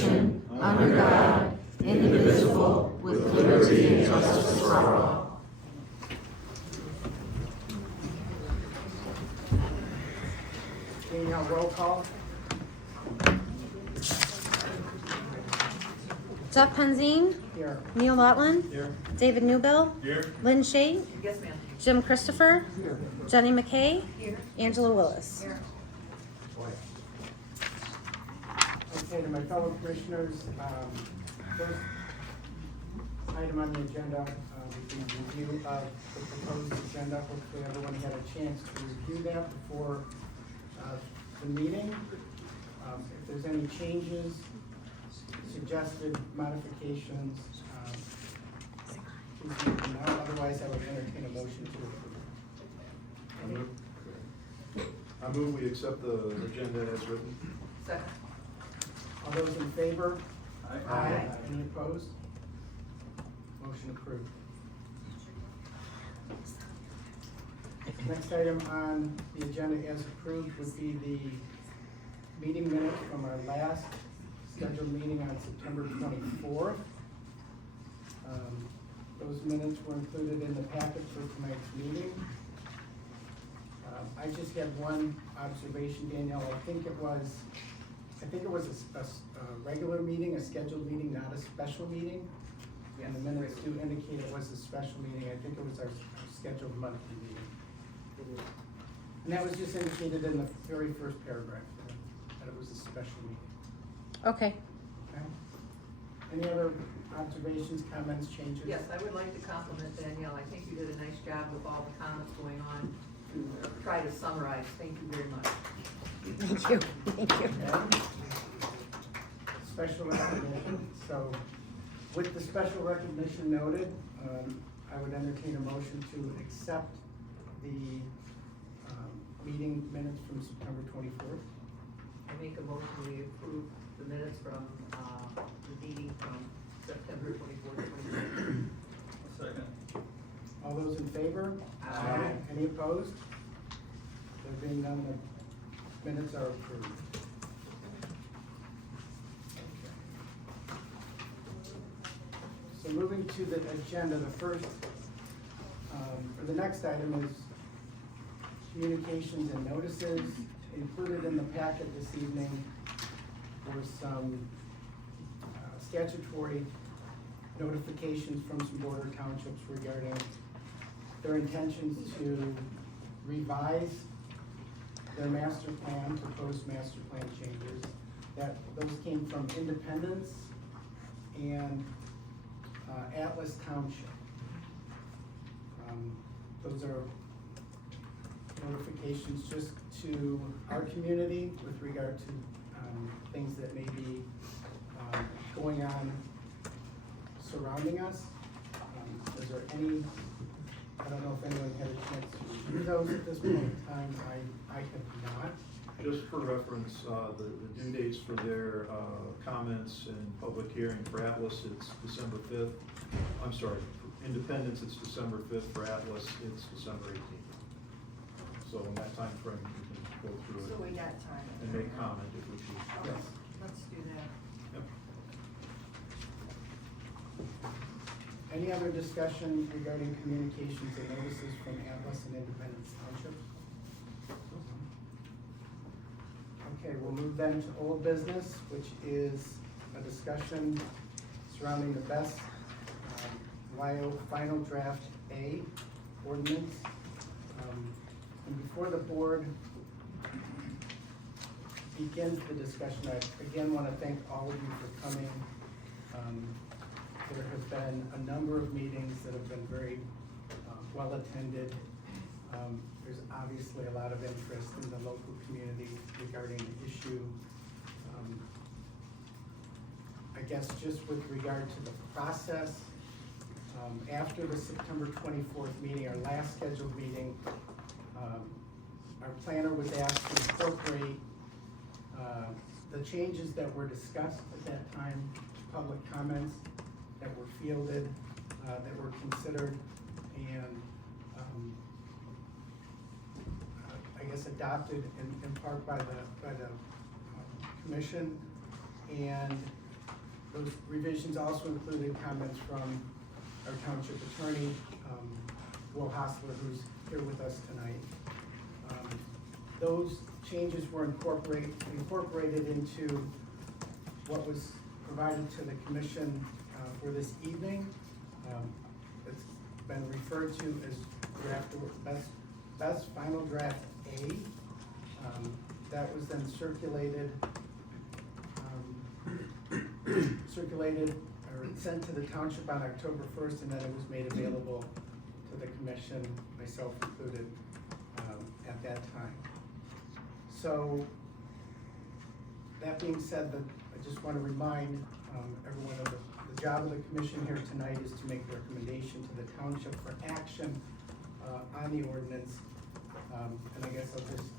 under God, indivisible, with liberty and justice for all. Danielle, roll call. Jeff Penzine, Here. Neil Lautland, Here. David Newbill, Here. Lynn Shade, Yes, ma'am. Jim Christopher, Here. Jenny McKay, Here. Angela Willis. Here. Okay, to my fellow commissioners, first item on the agenda, is the review of the proposed agenda. Hopefully everyone had a chance to review that before the meeting. If there's any changes, suggested modifications, please make them now. Otherwise, I would entertain a motion to approve. I move we accept the agenda as written. Second. All those in favor? Aye. Any opposed? Motion approved. Next item on the agenda as approved would be the meeting minutes from our last scheduled meeting on September 24th. Those minutes were included in the packet for tonight's meeting. I just had one observation, Danielle. I think it was a regular meeting, a scheduled meeting, not a special meeting. And the minutes do indicate it was a special meeting. I think it was our scheduled monthly meeting. And that was just indicated in the very first paragraph, that it was a special meeting. Okay. Okay? Any other observations, comments, changes? Yes, I would like to compliment Danielle. I think you did a nice job with all the comments going on to try to summarize. Thank you very much. Thank you. Thank you. Okay. Special recognition. So with the special recognition noted, I would entertain a motion to accept the meeting minutes from September 24th. I make a motion we approve the minutes from the meeting from September 24th, 2020. Second. All those in favor? Aye. Any opposed? There being none, the minutes are approved. So moving to the agenda, the first, or the next item is communications and notices. Included in the packet this evening were some statutory notifications from some border townships regarding their intentions to revise their master plan, proposed master plan changes. Those came from Independence and Atlas Township. Those are notifications just to our community with regard to things that may be going on surrounding us. Is there any, I don't know if anyone had a chance to review those at this point in time. I have not. Just for reference, the due dates for their comments and public hearing for Atlas, it's December 5th. I'm sorry, for Independence, it's December 5th. For Atlas, it's December 18th. So in that time frame, we can go through So it we got time. and make comment if we choose. Okay, Yes. let's do that. Yep. Any other discussion regarding communications and notices from Atlas and Independence Township? Okay, we'll move then to old business, which is a discussion surrounding the best final draft A ordinance. And before the board begins the discussion, I again want to thank all of you for coming. There has been a number of meetings that have been very well attended. There's obviously a lot of interest in the local community regarding the issue. I guess just with regard to the process, after the September 24th meeting, our last scheduled meeting, our planner was asked to incorporate the changes that were discussed at that time, public comments that were fielded, that were considered, and I guess adopted in part by the commission. And Those revisions also included comments from our township attorney, Will Hostler, who's here with us tonight. Those changes were incorporated into what was provided to the commission for this evening. It's been referred to as best final draft A. That was then circulated or sent to the township on October 1st, and then it was made available to the commission, myself included, at that time. So, that being said, I just want to remind everyone of the job of the commission here tonight is to make a recommendation to the township for action on the ordinance. And I guess I'll just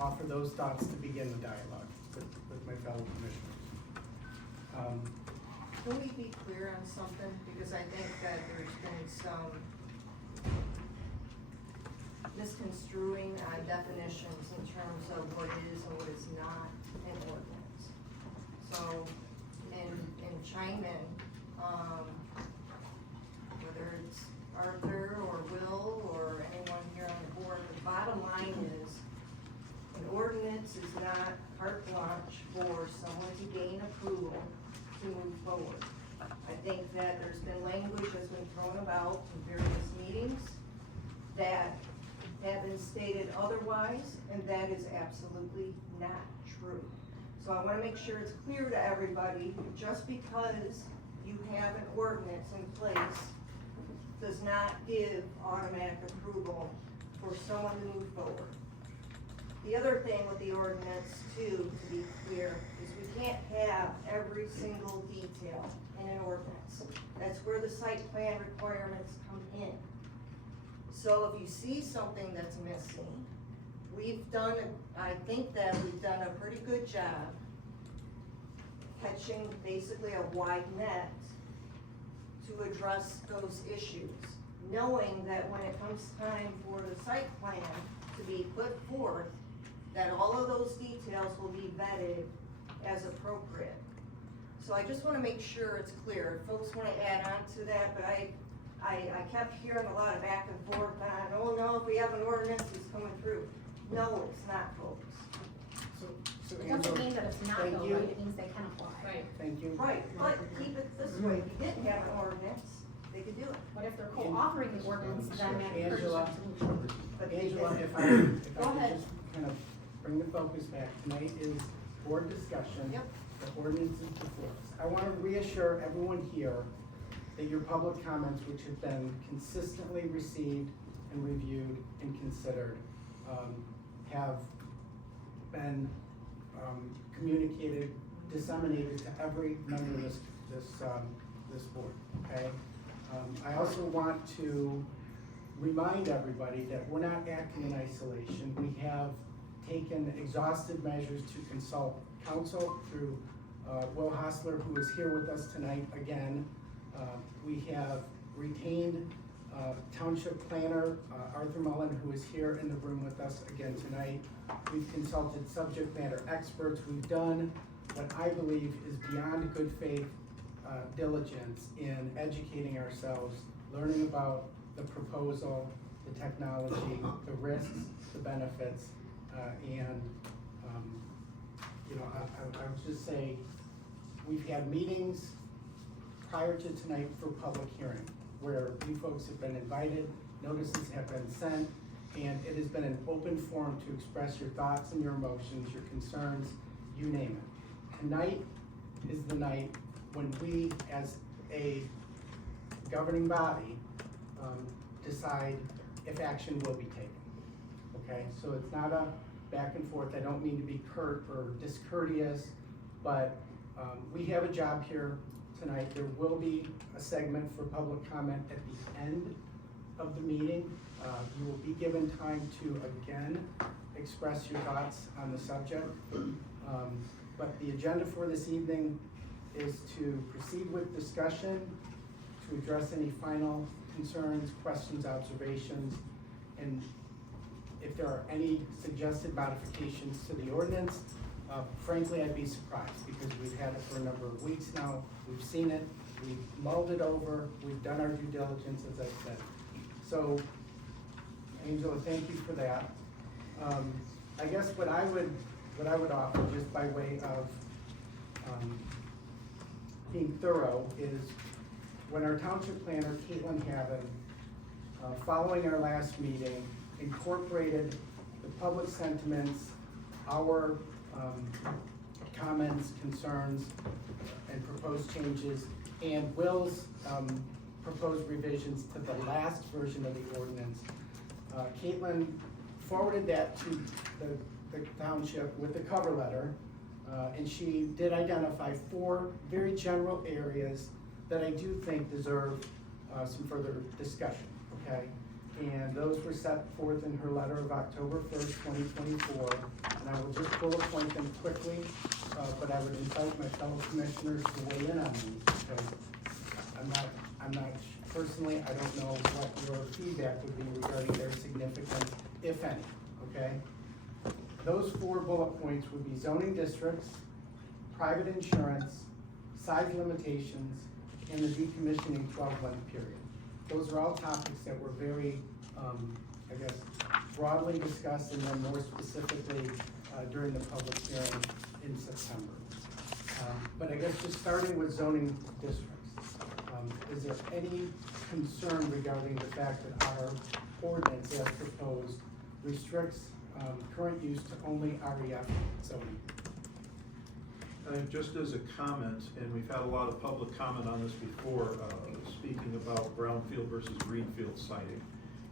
offer those thoughts to begin the dialogue with my fellow commissioners. Can we be clear on something? Because I think that there's been some misconstruing on definitions in terms of what is and what is not an ordinance. So, and chime in, whether it's Arthur or Will or anyone here on the board, the bottom line is an ordinance is not carte blanche for someone to gain approval to move forward. I think that there's been language that's been thrown about in various meetings that have been stated otherwise, and that is absolutely not true. So I wanna make sure it's clear to everybody, just because you have an ordinance in place does not give automatic approval for someone to move forward. The other thing with the ordinance too, to be clear, is we can't have every single detail in an ordinance. That's where the site plan requirements come in. So if you see something that's missing, I think that we've done a pretty good job catching basically a wide net to address those issues, knowing that when it comes time for the site plan to be put forth, that all of those details will be vetted as appropriate. So I just wanna make sure it's clear. Folks wanna add on to that, but I kept hearing a lot of back and forth on, oh no, if we have an ordinance, it's coming through. No, it's not, folks. So It doesn't Angela, mean that it's not thank though, you. right? It means they can apply. Right. Thank you. Right, but keep it this way, if you didn't have an ordinance, they could do it. But if they're co-authoring the ordinance, then that encourages Angela. them to move. But they Angela, didn't. if I Go could ahead. just kind of bring the focus back, tonight is board discussion. Yep. The ordinance is before us. I want to reassure everyone here that your public comments, which have been consistently received and reviewed and considered, have been communicated, disseminated to every member of this board, okay? I also want to remind everybody that we're not acting in isolation. We have taken exhaustive measures to consult counsel through Will Hostler, who is here with us tonight again. We have retained Township Planner Arthur Mullen, who is here in the room with us again tonight. We've consulted subject matter experts. We've done what I believe is beyond good faith diligence in educating ourselves, learning about the proposal, the technology, the risks, the benefits, and I would just say, we've had meetings prior to tonight for public hearing, where you folks have been invited, notices have been sent, and it has been an open forum to express your thoughts and your emotions, your concerns, you name it. Tonight is the night when we, as a governing body, decide if action will be taken. Okay, so it's not a back and forth. I don't mean to be curt or discourteous, but we have a job here tonight. There will be a segment for public comment at the end of the meeting. You will be given time to again express your thoughts on the subject. But the agenda for this evening is to proceed with discussion, to address any final concerns, questions, observations, and if there are any suggested modifications to the ordinance, Frankly, I'd be surprised, because we've had it for a number of weeks now, we've seen it, we've mulled it over, we've done our due diligence, as I said. So, Angela, thank you for that. I guess what I would offer, just by way of being thorough, is when our township planner, Caitlin Havin, following our last meeting, incorporated the public sentiments, our comments, concerns, and proposed changes, and Will's proposed revisions to the last version of the ordinance. Caitlin forwarded that to the township with the cover letter, and she did identify 4 very general areas that I do think deserve some further discussion, okay? And those were set forth in her letter of October 1st, 2024, and I will just bullet point them quickly, but I would invite my fellow commissioners to weigh in on these, because I'm not, personally, I don't know what your feedback would be regarding their significance, if any, okay? Those 4 bullet points would be zoning districts, private insurance, size limitations, and the decommissioning 12-month period. Those are all topics that were very, I guess, broadly discussed, and then more specifically during the public hearing in September. But I guess just starting with zoning districts, is there any concern regarding the fact that our ordinance as proposed restricts current use to only REF zoning? Just as a comment, and we've had a lot of public comment on this before, speaking about brownfield versus greenfield siting.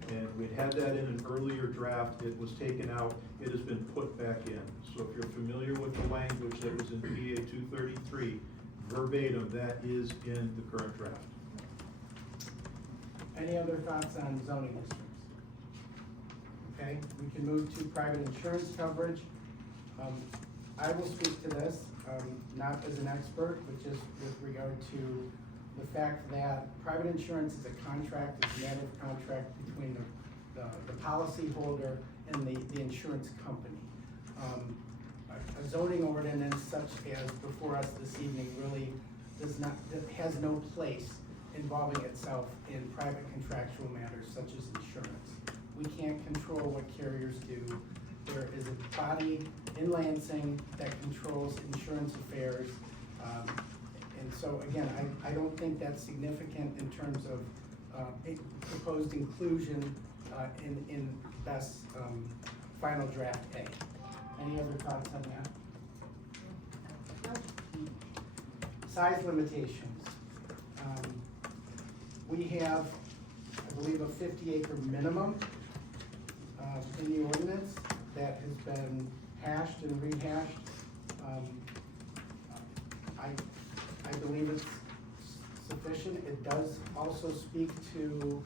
And we'd had that in an earlier draft, it was taken out, it has been put back in. So if you're familiar with the language that was in PA 233, verbatim, that is in the current draft. Any other thoughts on zoning districts? Okay, we can move to private insurance coverage. I will speak to this, not as an expert, but just with regard to the fact that private insurance is a contract, it's a matter of contract between the policyholder and the insurance company. A zoning ordinance such as before us this evening really has no place involving itself in private contractual matters such as insurance. We can't control what carriers do. There is a body in Lansing that controls insurance affairs. And so again, I don't think that's significant in terms of proposed inclusion in Beth's final draft A. Any other thoughts on that? Size limitations. We have, I believe, a 50-acre minimum in the ordinance that has been hashed and rehashed. I believe it's sufficient. It does also speak to,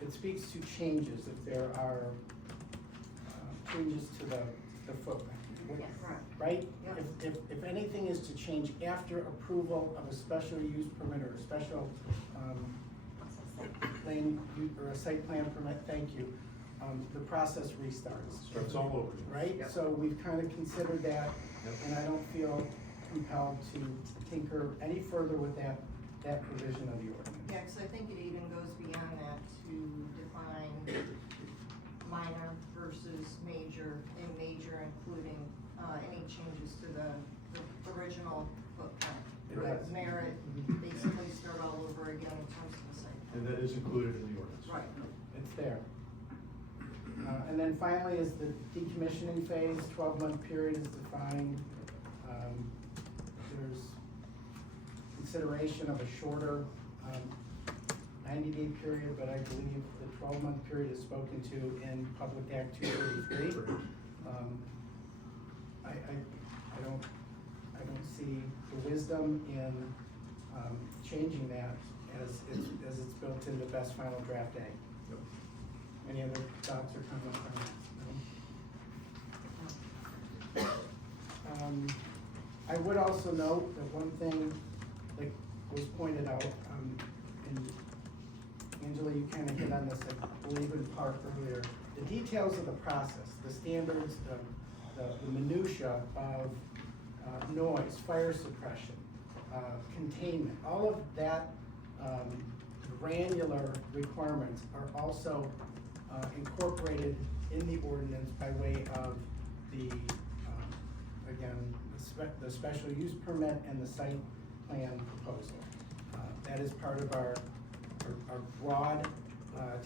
it speaks to changes if there are changes to the footprint. Yes. Right? Yep. If anything is to change after approval of a special use permit or a special plan, or a site plan permit, thank you, the process restarts. Starts all over. Right? Yep. So we've kind of considered that, Yep. and I don't feel compelled to tinker any further with that provision of the ordinance. Yeah, because I think it even goes beyond that to define minor versus major, and major including any changes to the original footprint. It But does. merit, basically start all over again in terms of the site. And that is included in the ordinance. Right. It's there. And then finally is the decommissioning phase, 12-month period is defined. There's consideration of a shorter 90-day period, but I believe the 12-month period is spoken to in Public Act 233. I don't see the wisdom in changing that as it's built into Best Final Draft A. Yep. Any other thoughts or comments on that? No? I would also note that one thing, like was pointed out, and Angela, you kind of hit on this, I believe in part earlier. The details of the process, the standards, the minutia of noise, fire suppression, containment, all of that granular requirements are also incorporated in the ordinance by way of the, again, the special use permit and the site plan proposal. That is part of our broad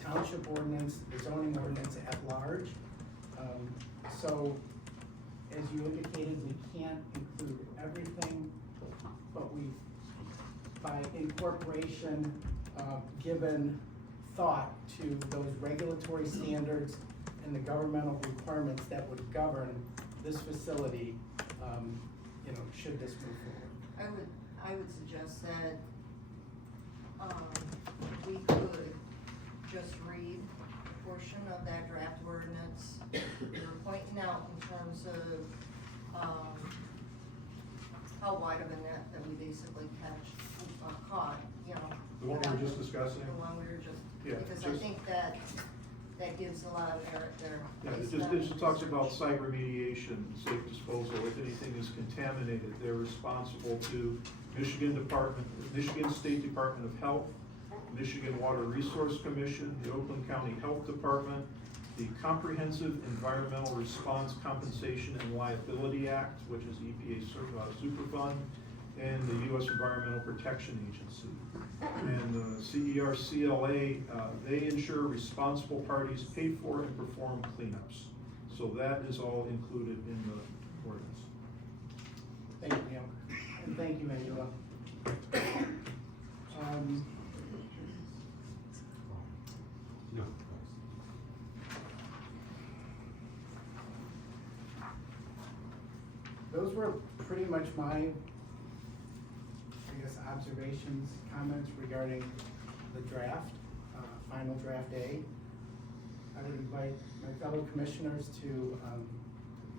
township ordinance, the zoning ordinance at large. So, as you indicated, we can't include everything, but we, by incorporation, given thought to those regulatory standards and the governmental requirements that would govern this facility, should this move forward. I would suggest that, we could just read a portion of that draft ordinance you're pointing out in terms of, how wide of a net that we basically caught, The one we were just discussing? The one we were just, Yeah, because I just- think that gives a lot of merit there. Yeah, it based on- just talks about site remediation, safe disposal, if anything is contaminated, they're responsible to Michigan State Department of Health, Michigan Water Resource Commission, the Oakland County Health Department, the Comprehensive Environmental Response Compensation and Liability Act, which is EPA Superfund, and the U.S. Environmental Protection Agency. And CERCLA, they ensure responsible parties pay for and perform cleanups. So that is all included in the ordinance. Thank you, Neil. And thank you, Angela. No. Those were pretty much my, observations, comments regarding the draft, final draft A. I would invite my fellow commissioners to,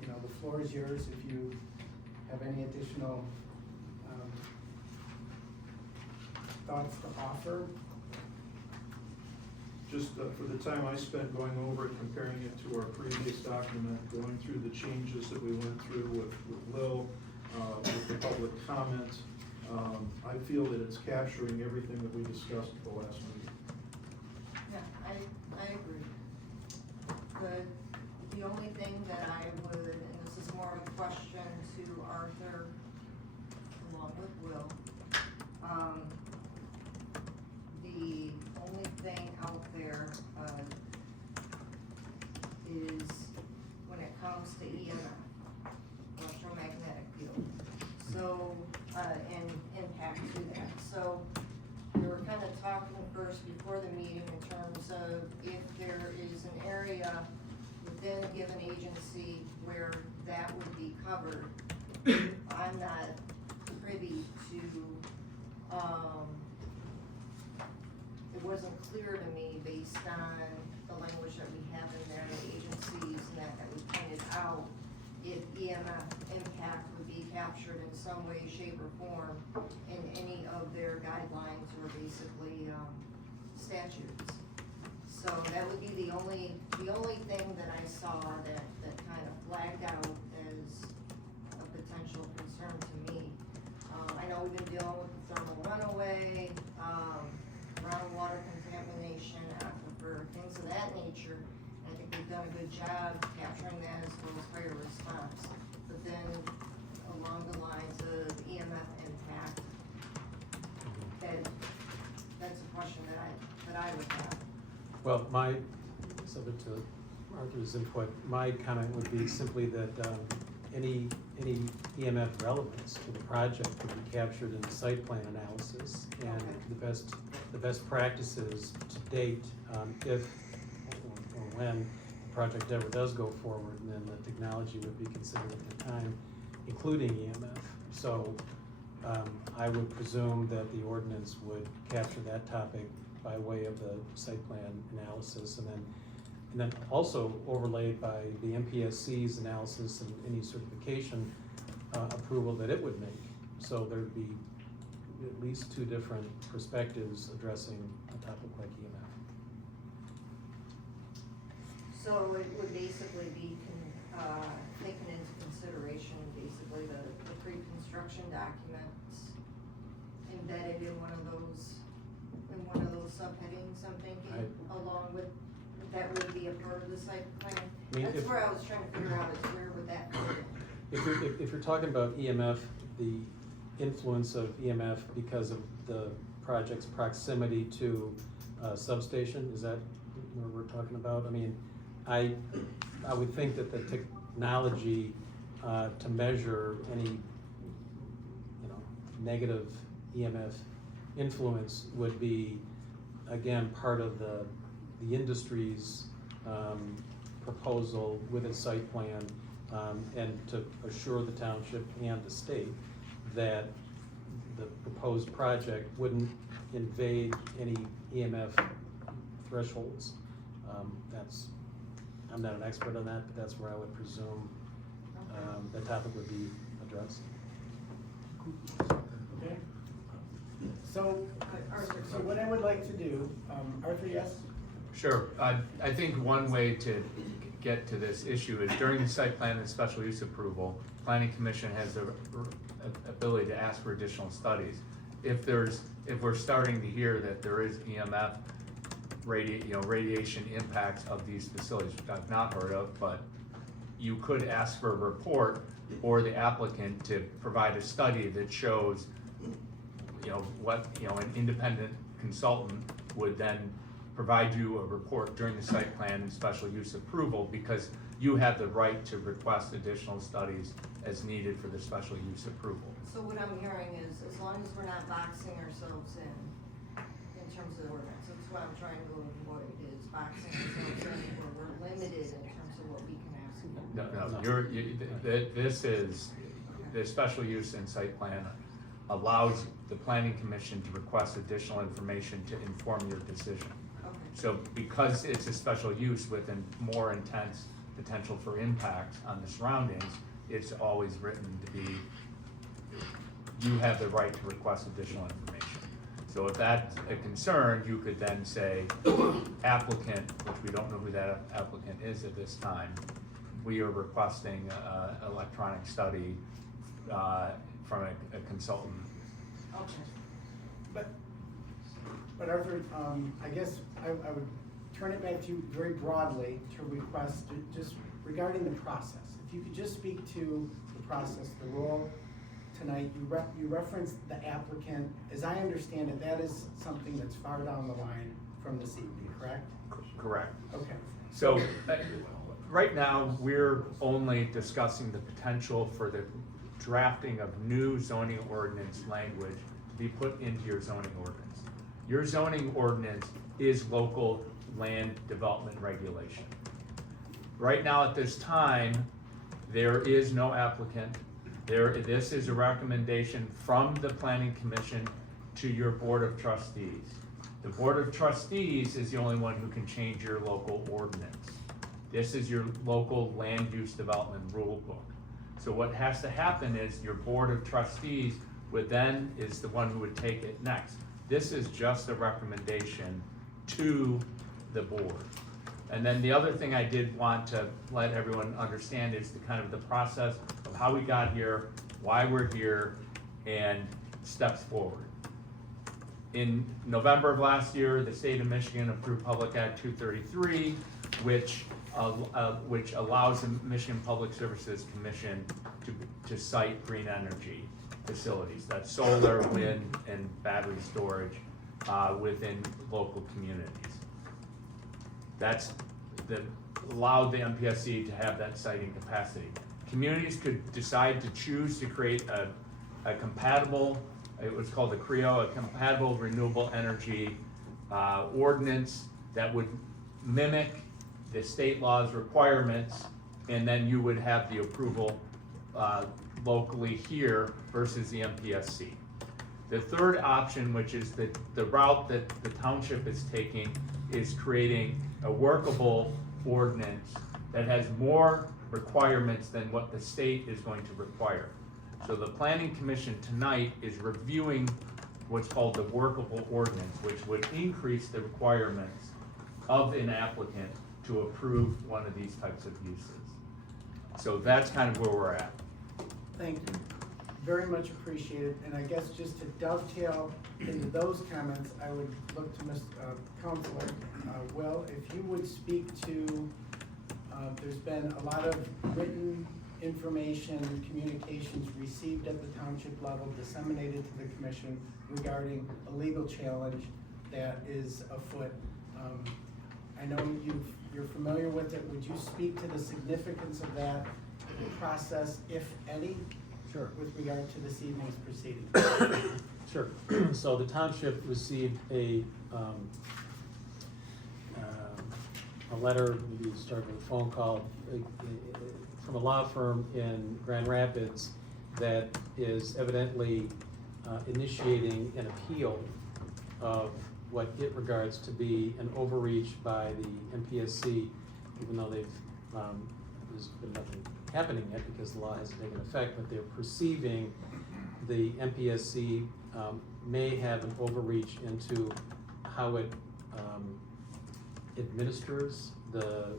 the floor is yours if you have any additional thoughts to offer. Just for the time I spent going over it, comparing it to our previous document, going through the changes that we went through with Lil, with the public comment, I feel that it's capturing everything that we discussed at the last meeting. Yeah, I agree. The only thing that I would, and this is more of a question to Arthur along with Will, the only thing out there, is when it comes to EMF, electromagnetic field. So, and impact to that. So, we were kind of talking first before the meeting in terms of if there is an area within a given agency where that would be covered. I'm not privy to, it wasn't clear to me based on the language that we have in there, the agencies and that we pointed out, if EMF impact would be captured in some way, shape, or form in any of their guidelines or basically, statutes. So that would be the only thing that I saw that kind of flagged out as a potential concern to me. I know we've been dealing with the thermal runaway, groundwater contamination, aquifer, things of that nature. I think we've done a good job capturing that as well as fire response. But then along the lines of EMF impact, that's a question that I would have. Well, subject to Arthur's input, my comment would be simply that any EMF relevance to the project would be captured in the site plan analysis. And Okay. the best practices to date, if or when the project ever does go forward, then the technology would be considered at the time, including EMF. So I would presume that the ordinance would capture that topic by way of the site plan analysis, and then also overlaid by the MPSC's analysis and any certification approval that it would make. So there'd be at least two different perspectives addressing a topic like EMF. So it would basically be, taken into consideration, basically the pre-construction documents embedded in one of those subheadings, I'm thinking, along with, that would be a part of the site plan. I mean, That's if- where I was trying to figure out is where would that fit in? If you're talking about EMF, the influence of EMF because of the project's proximity to a substation, is that what we're talking about? I mean, I would think that the technology to measure any, negative EMF influence would be, again, part of the industry's proposal with its site plan, and to assure the township and the state that the proposed project wouldn't invade any EMF thresholds. I'm not an expert on that, but that's where I would presume the topic would be addressed. Okay. So what I would like to do, Arthur, yes? Sure. I think one way to get to this issue is during the site plan and special use approval, planning commission has the ability to ask for additional studies. If we're starting to hear that there is EMF radiation impacts of these facilities, which I've not heard of, but you could ask for a report or the applicant to provide a study that shows, what, an independent consultant would then provide you a report during the site plan and special use approval, because you have the right to request additional studies as needed for the special use approval. So what I'm hearing is, as long as we're not boxing ourselves in terms of the ordinance, that's what I'm trying to avoid, is boxing ourselves in where we're limited in terms of what we can ask for. This is, the special use and site plan allows the planning commission to request additional information to inform your decision. Okay. So because it's a special use with a more intense potential for impact on the surroundings, it's always written to be, you have the right to request additional information. So if that's a concern, you could then say, applicant, which we don't know who that applicant is at this time, we are requesting electronic study from a consultant. Okay. But Arthur, I guess I would turn it back to you very broadly to request, just regarding the process. If you could just speak to the process, the role tonight, you referenced the applicant. As I understand it, that is something that's far down the line from this evening, correct? Correct. Okay. So, right now, we're only discussing the potential for the drafting of new zoning ordinance language to be put into your zoning ordinance. Your zoning ordinance is local land development regulation. Right now, at this time, there is no applicant. This is a recommendation from the planning commission to your board of trustees. The board of trustees is the only one who can change your local ordinance. This is your local land use development rule book. So what has to happen is your board of trustees is the one who would take it next. This is just a recommendation to the board. And then the other thing I did want to let everyone understand is the process of how we got here, why we're here, and steps forward. In November of last year, the state of Michigan approved Public Act 233, which allows the Michigan Public Services Commission to cite green energy facilities. That's solar, wind, and battery storage within local communities. That's allowed the MPSC to have that siting capacity. Communities could decide to choose to create a compatible, it was called the CREO, a compatible renewable energy ordinance that would mimic the state law's requirements, and then you would have the approval locally here versus the MPSC. The third option, which is the route that the township is taking, is creating a workable ordinance that has more requirements than what the state is going to require. So the planning commission tonight is reviewing what's called the workable ordinance, which would increase the requirements of an applicant to approve one of these types of uses. So that's kind of where we're at. Thank you. Very much appreciated, and I guess just to dovetail into those comments, I would look to Counselor Will, if you would speak to, there's been a lot of written information, communications received at the township level, disseminated to the commission regarding a legal challenge that is afoot. I know you're familiar with it. Would you speak to the significance of that process, if any? Sure. With regard to this evening's proceeding. Sure. So the township received a letter, maybe start with a phone call, from a law firm in Grand Rapids that is evidently initiating an appeal of what it regards to be an overreach by the MPSC, even though there's been nothing happening yet because the law hasn't taken effect, but they're perceiving the MPSC may have an overreach into how it administers the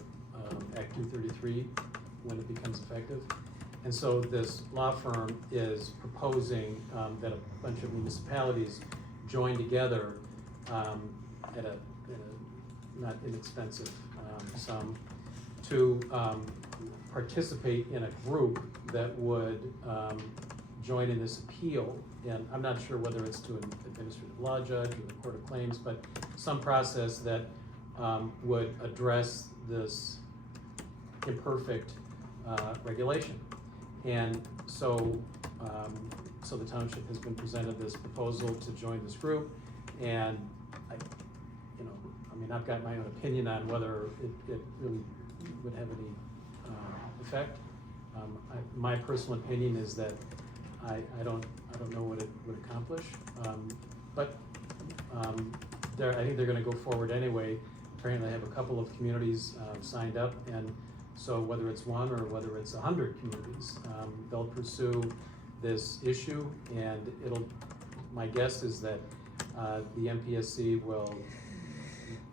Act 233 when it becomes effective. And so this law firm is proposing that a bunch of municipalities join together at a not inexpensive sum to participate in a group that would join in this appeal. And I'm not sure whether it's to an administrative law judge or the Court of Claims, but some process that would address this imperfect regulation. And so, so the township has been presented this proposal to join this group, and I've got my own opinion on whether it really would have any effect. My personal opinion is that I don't know what it would accomplish, but I think they're going to go forward anyway. Apparently, they have a couple of communities signed up, and so whether it's one or whether it's 100 communities, they'll pursue this issue, and my guess is that the MPSC will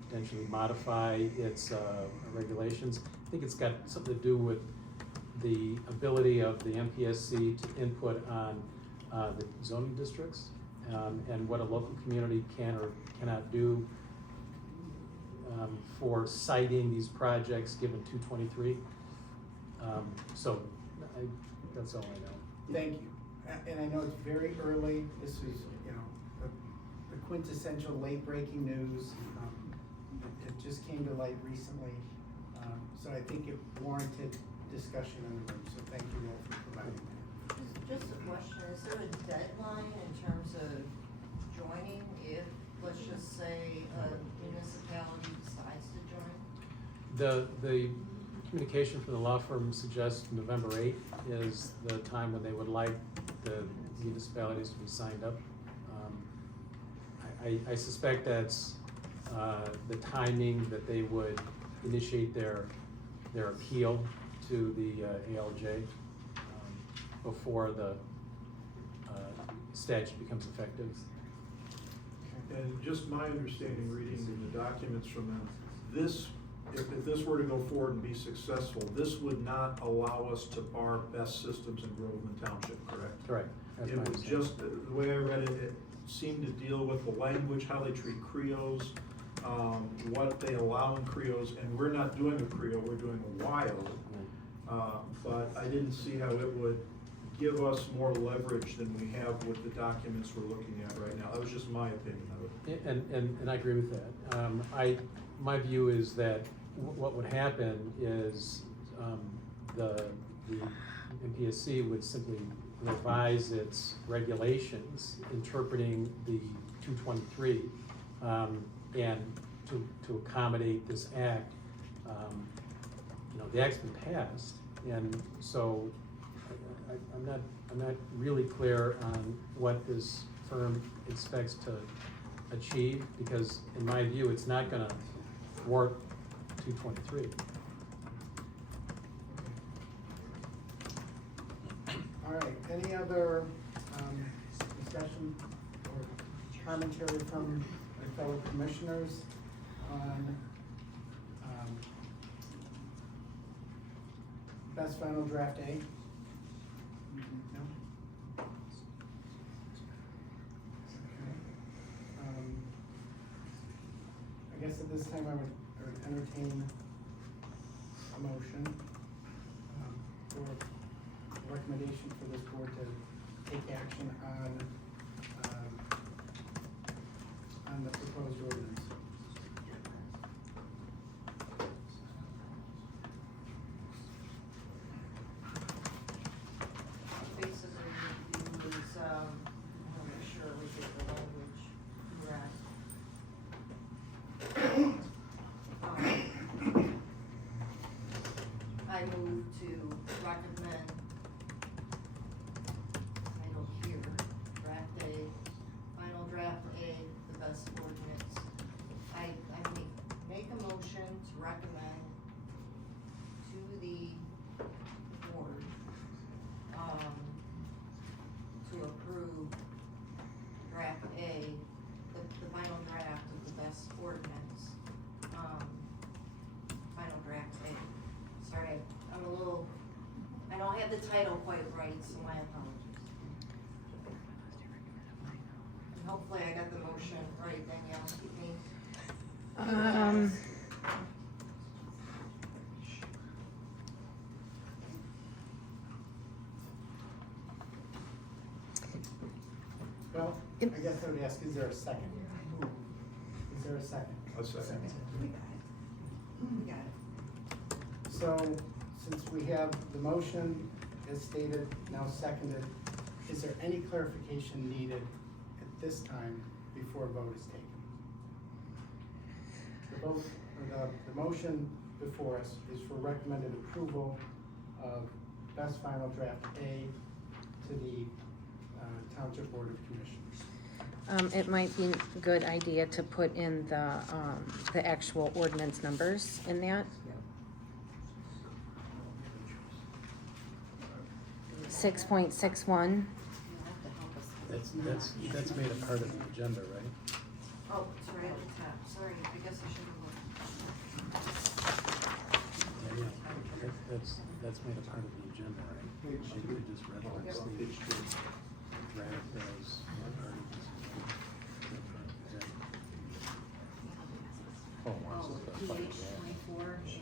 potentially modify its regulations. I think it's got something to do with the ability of the MPSC to input on the zoning districts and what a local community can or cannot do for citing these projects given 223. So that's all I know. Thank you. And I know it's very early. This is, the quintessential late-breaking news. It just came to light recently. So I think it warranted discussion in the room. So thank you all for providing that. Just a question, is there a deadline in terms of joining if, let's just say, a municipality decides to join? The communication from the law firm suggests November 8th is the time when they would like the municipalities to be signed up. I suspect that's the timing that they would initiate their appeal to the ALJ before the statute becomes effective. And just my understanding, reading the documents from them, if this were to go forward and be successful, this would not allow us to bar Best Systems in Groveland Township, correct? Correct. That's It my was understanding. just, the way I read it, it seemed to deal with the language, how they treat CREOs, what they allow in CREOs, and we're not doing a CREO, we're doing a WILD. But I didn't see how it would give us more leverage than we have with the documents we're looking at right now. That was just my opinion of it. And I agree with that. My view is that what would happen is the MPSC would simply revise its regulations interpreting the 223 and to accommodate this act. The act's been passed, and so I'm not really clear on what this firm expects to achieve, because in my view, it's not gonna work 223. All right, any other discussion or commentary from my fellow commissioners on best final draft A? No? Okay. I guess at this time I would entertain a motion for a recommendation for this board to take action on the proposed ordinance. Basically, it was, I wanna make sure we get the language correct. I move to recommend, title here, draft A, final draft A, the best ordinance. I make a motion to recommend to the board, to approve draft A, the final draft of the best ordinance, final draft A. Sorry, I'm a little, I don't have the title quite right, so my apologies. And hopefully I got the motion right, Danielle, keep me. Well, I guess I would ask, is there a second? Is there a second? A second. We got it. So, since we have the motion as stated, now seconded, is there any clarification needed at this time before a vote is taken? The vote, or the motion before us is for recommended approval of best final draft A to the Township Board of Commissioners. It might be a good idea to put in the actual ordinance numbers in that. 6.61. That's made a part of the agenda, right? Oh, it's right at the top, sorry, I guess I should have looked. Yeah, that's made a part of the agenda, right? You could just reference the draft as part of this. Oh, wow, so that's PH fine, yeah. 24, yeah.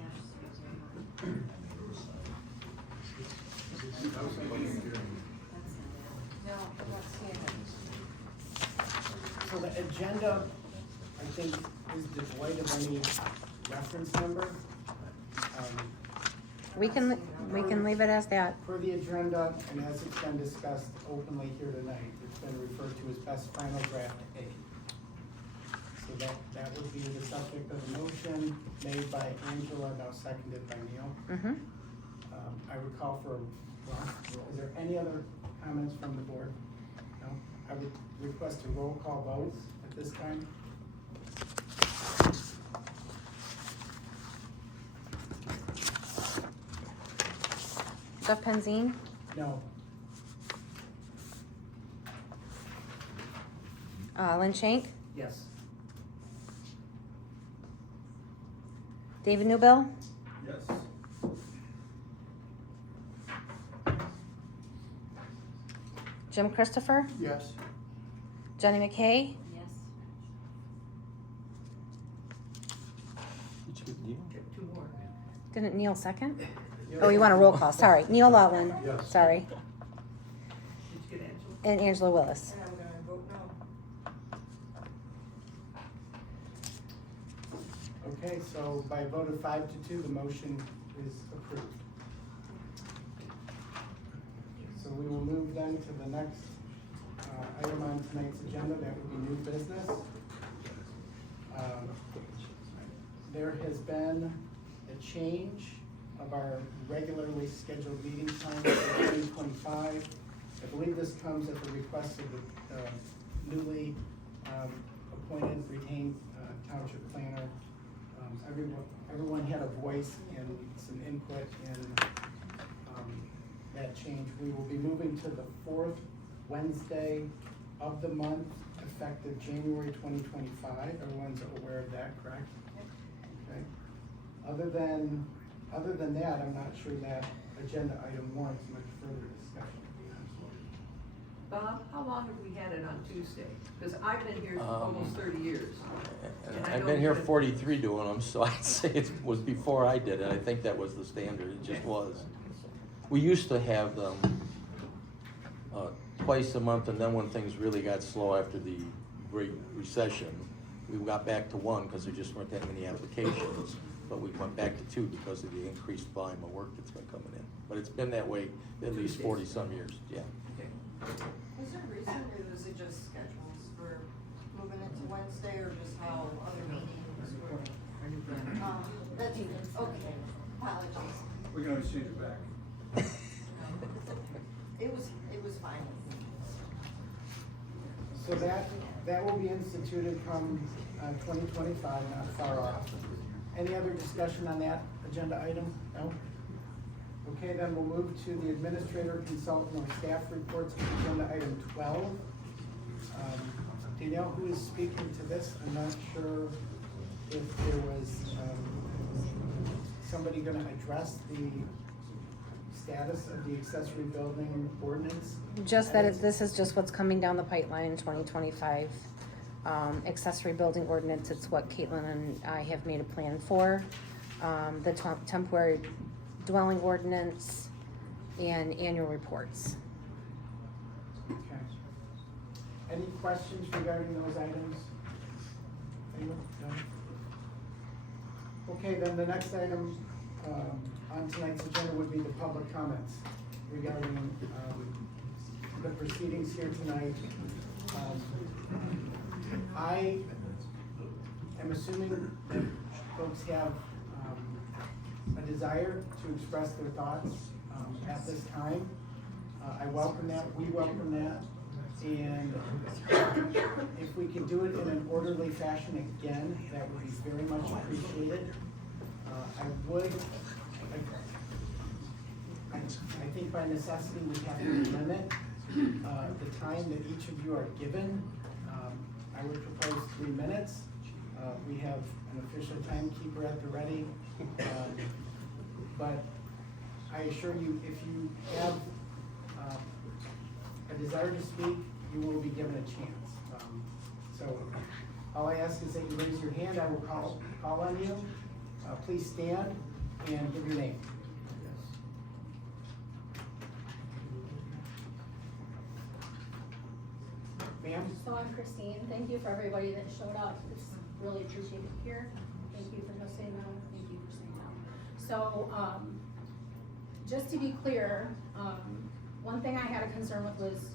No, I'm not seeing it. So the agenda, I think, is devoid of any reference number. We can leave it as that. For the agenda, and as it's been discussed openly here tonight, it's been referred to as best final draft A. So that would be the subject of the motion made by Angela, now seconded by Neil. Mm-hmm. I would call for, is there any other comments from the board? No? I would request a roll call vote at this time. Jeff Penzine, No. Lynn Shank, Yes. David Newbill, Yes. Jim Christopher, Yes. Jenny McKay, Yes. Get two more. didn't Neil second? Oh, you want a roll call, sorry. Neil Laughlin, Yes. sorry, Did you get Angela? and Angela Willis. And I'm gonna vote no. Okay, so by a vote of 5-2, the motion is approved. So we will move then to the next item on tonight's agenda, that would be new business. There has been a change of our regularly scheduled meeting time for 2025. I believe this comes at the request of the newly appointed, retained township planner. Everyone had a voice and some input in that change. We will be moving to the fourth Wednesday of the month, effective January 2025. Everyone's aware of that, correct? Okay. Other than Other than that, I'm not sure that agenda item warrants much further discussion. Bob, how long have we had it on Tuesday? Because I've been here almost 30 years. And I I've know been here you've been- 43 doing them, so I'd say it was before I did it. I think that was the standard, it just was. We used to have them twice a month, and then when things really got slow after the Great Recession, we got back to one because there just weren't that many applications. But we went back to two because of the increased volume of work that's been coming in. But it's been that way at least 40-some years, yeah. Okay. Is there a reason, or is it just schedules for moving it to Wednesday, or just how other meetings were? Our new plan. That's even, okay, apologies. We can always change it back. It was fine. So that will be instituted from 2025, not far off. Any other discussion on that agenda item? No? Okay, then we'll move to the administrator, consultant, or staff reports, agenda item 12. Danielle, who is speaking to this? I'm not sure if there was somebody gonna address the status of the accessory building ordinance. Just that this is just what's coming down the pipeline in 2025. Accessory building ordinance, it's what Caitlin and I have made a plan for. The temporary dwelling ordinance and annual reports. Okay. Any questions regarding those items? Anyone? No? Okay, then the next item on tonight's agenda would be the public comments regarding the proceedings here tonight. I am assuming that folks have a desire to express their thoughts at this time. I welcome that, we welcome that, and if we can do it in an orderly fashion again, that would be very much appreciated. I think by necessity, we have to limit the time that each of you are given. I would propose 3 minutes. We have an official timekeeper at the ready. But I assure you, if you have a desire to speak, you will be given a chance. So all I ask is that you raise your hand. I will call on you. Please stand and give your name. Ma'am? So I'm Christine. Thank you for everybody that showed up. It's really appreciated here. Thank you for saying no. Thank you for saying no. So, just to be clear, one thing I had a concern with was,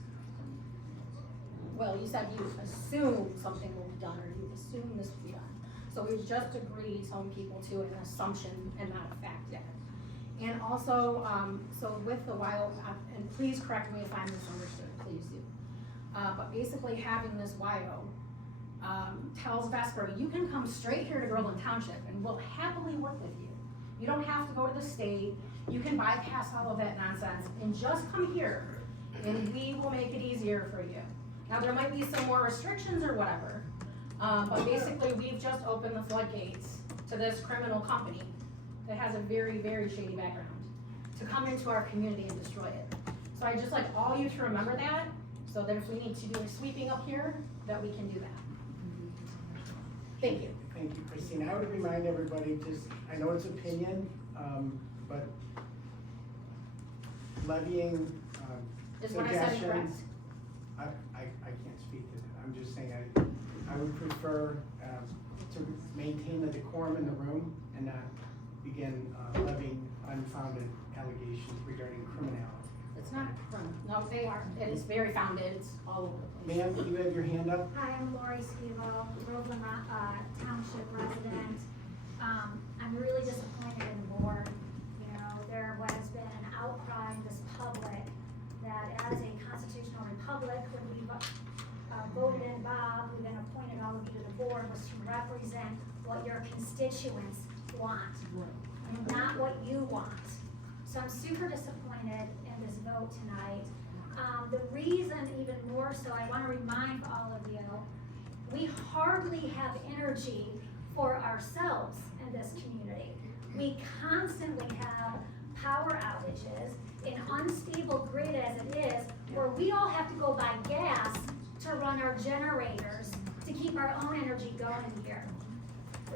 well, you said you assume something will be done, or you assume this will be done. So we've just agreed, some people, to an assumption and not a fact yet. And also, so with the WIO, and please correct me if I'm misunderstood, please do. But basically having this WIO tells Vesper, you can come straight here to Groveland Township and we'll happily work with you. You don't have to go to the state, you can bypass all of that nonsense and just come here and we will make it easier for you. Now, there might be some more restrictions or whatever, but basically we've just opened the floodgates to this criminal company that has a very, very shady background to come into our community and destroy it. So I just like all you to remember that, so that if we need to do a sweeping up here, that we can do that. Thank you. Thank you, Christine. I would remind everybody, just, I know it's opinion, but levying Is what I said incorrect? suggestions. I can't speak to that. I'm just saying I would prefer to maintain the decorum in the room and not begin levying unfounded allegations regarding criminality. It's not a crime. No, they are. It is very founded. It's all over the place. Ma'am, you have your hand up? Hi, I'm Lori Schiavo, Groveland Township resident. I'm really disappointed in the board. You know, there has been an outcry in this public that as a constitutional republic, when we voted in Bob, who then appointed all of you to the board, was to represent what your constituents want, and not what you want. So I'm super disappointed in this vote tonight. The reason, even more so, I want to remind all of you, we hardly have energy for ourselves in this community. We constantly have power outages, an unstable grid as it is, where we all have to go buy gas to run our generators to keep our own energy going here.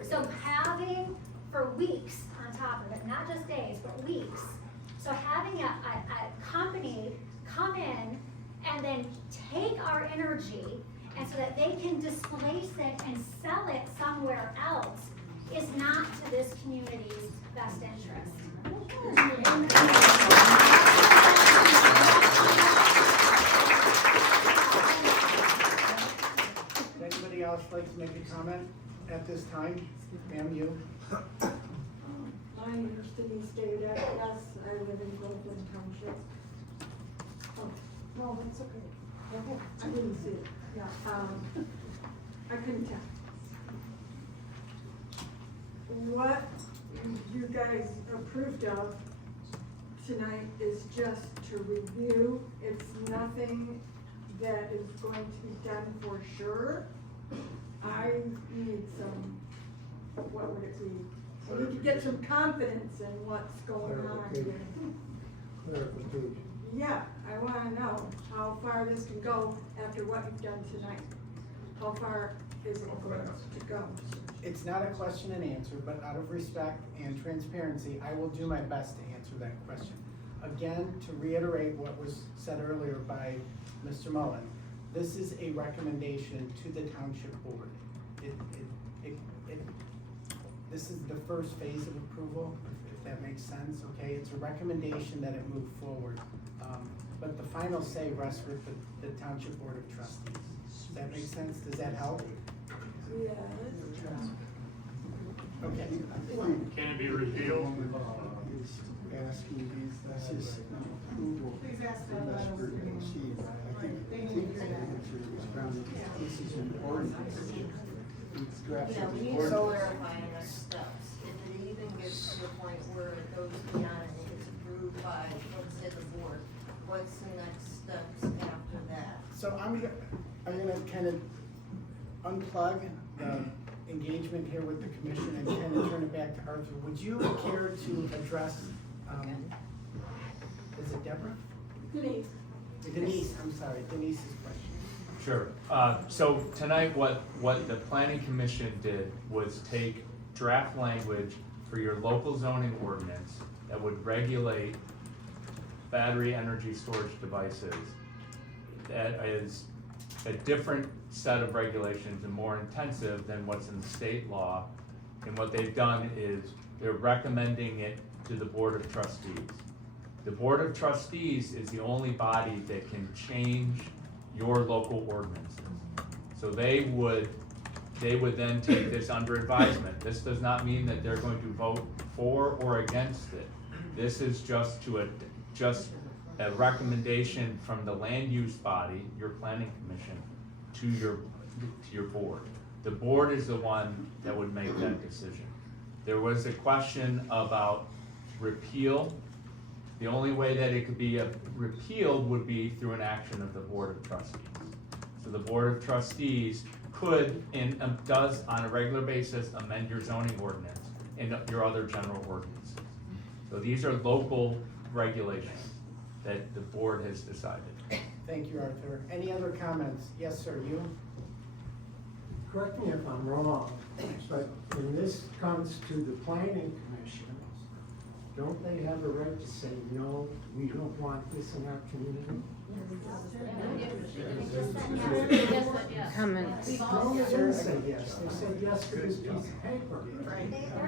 So having, for weeks on top of it, not just days, but weeks. So having a company come in and then take our energy, and so that they can displace it and sell it somewhere else, is not to this community's best interest. Would anybody else like to make a comment at this time? Ma'am, you? My name is Denise David, yes, I live in Groveland Township. Oh, no, that's okay. Go ahead. I didn't see it, yeah, I couldn't tell. What you guys approved of tonight is just to review, it's nothing that is going to be done for sure. I need some, what would it be? I need to get some confidence in what's going on here. Clarification. Yeah, I wanna know how far this can go after what you've done tonight. How far is it going to go? It's not a question and answer, but out of respect and transparency, I will do my best to answer that question. Again, to reiterate what was said earlier by Mr. Mullen, this is a recommendation to the township board. This is the first phase of approval, if that makes sense, okay? It's a recommendation that it move forward. But the final say rests with the township board of trustees. Does that make sense? Does that help? Yeah. Okay. Can it be repealed? Asking, this is approval unless we're going to see. I think the answer is grounded, this is an ordinance. It's drafted Yeah, we an need to ordinance. clarify in our steps, if it even gets to the point where it goes beyond and it gets approved by, let's say, the board, what's the next steps after that? So I'm gonna kind of unplug the engagement here with the commission and kind of turn it back to Arthur. Would you care to address, is it Deborah? Denise, I'm sorry, Denise's question. Sure. So tonight, what the planning commission did was take draft language for your local zoning ordinance that would regulate battery energy storage devices. That is a different set of regulations and more intensive than what's in the state law. And what they've done is they're recommending it to the Board of Trustees. The Board of Trustees is the only body that can change your local ordinances. So they would then take this under advisement. This does not mean that they're going to vote for or against it. This is just a recommendation from the land use body, your planning commission, to your board. The board is the one that would make that decision. There was a question about repeal. The only way that it could be repealed would be through an action of the Board of Trustees. So the Board of Trustees could and does on a regular basis amend your zoning ordinance and your other general ordinances. So these are local regulations that the board has decided. Thank you, Arthur. Any other comments? Yes, sir, you? Correct me if I'm wrong, but when this comes to the planning commission, don't they have a right to say, no, we don't want this in our community? Comments. No, they didn't say yes, they said yes to this piece of paper.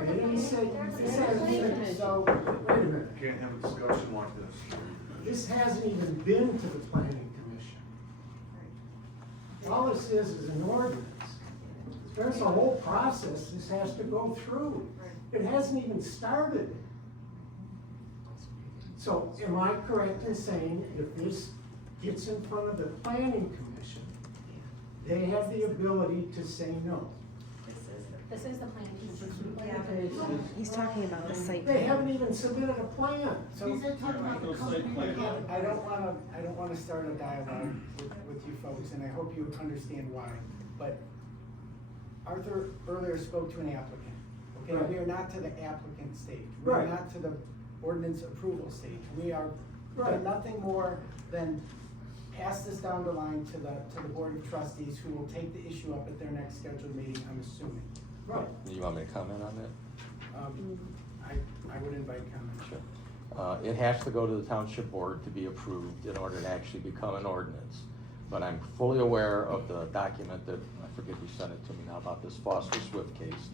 They didn't say, this hasn't even, so, wait a minute, Can't have a discussion like this. this hasn't even been to the planning commission. All this is an ordinance. There's a whole process this has to go through. It hasn't even started. So am I correct in saying if this gets in front of the planning commission, they have the ability to say no? This is the planning commission. He's talking about the site. They haven't even submitted a plan. So, I don't wanna start a dialogue with you folks, and I hope you understand why. But Arthur earlier spoke to an applicant, Okay, we are not to the applicant stage. We are Right. not to the ordinance approval stage. We are Right. nothing more than pass this down the line to the Board of Trustees, who will take the issue up at their next scheduled meeting, I'm assuming. Right. You want me to comment on that? I would invite comment. Sure. It has to go to the township board to be approved in order to actually become an ordinance. But I'm fully aware of the document that, I forget who sent it to me now, about this Foster Swift case.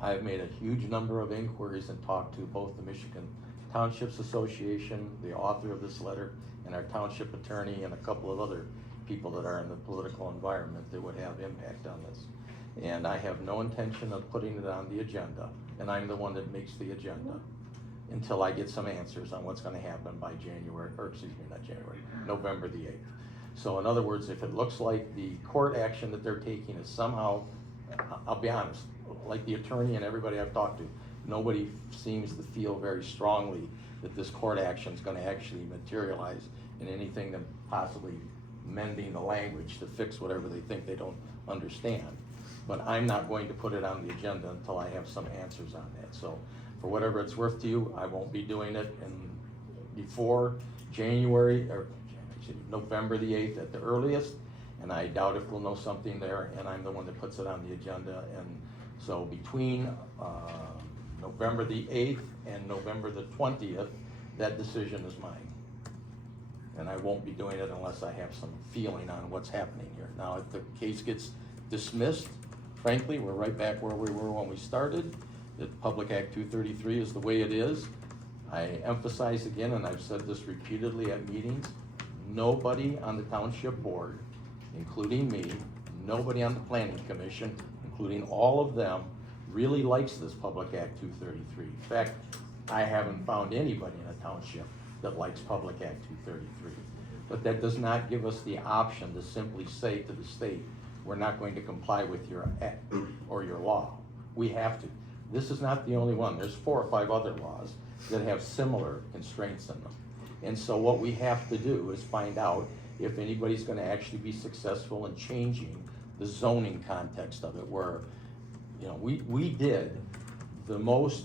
I've made a huge number of inquiries and talked to both the Michigan Townships Association, the author of this letter, and our township attorney, and a couple of other people that are in the political environment that would have impact on this. And I have no intention of putting it on the agenda, and I'm the one that makes the agenda, until I get some answers on what's gonna happen by November the 8th. So in other words, if it looks like the court action that they're taking is somehow, I'll be honest, like the attorney and everybody I've talked to, nobody seems to feel very strongly that this court action is gonna actually materialize in anything that possibly mending the language to fix whatever they think they don't understand. But I'm not going to put it on the agenda until I have some answers on that. So for whatever it's worth to you, I won't be doing it before November the 8th at the earliest, and I doubt if we'll know something there, and I'm the one that puts it on the agenda. And so between November the 8th and November the 20th, that decision is mine. And I won't be doing it unless I have some feeling on what's happening here. Now, if the case gets dismissed, frankly, we're right back where we were when we started. That Public Act 233 is the way it is. I emphasize again, and I've said this repeatedly at meetings, nobody on the township board, including me, nobody on the planning commission, including all of them, really likes this Public Act 233. In fact, I haven't found anybody in a township that likes Public Act 233. But that does not give us the option to simply say to the state, we're not going to comply with your act or your law. We have to. This is not the only one. There's 4 or 5 other laws that have similar constraints in them. And so what we have to do is find out if anybody's gonna actually be successful in changing the zoning context of it, where, you know, we did the most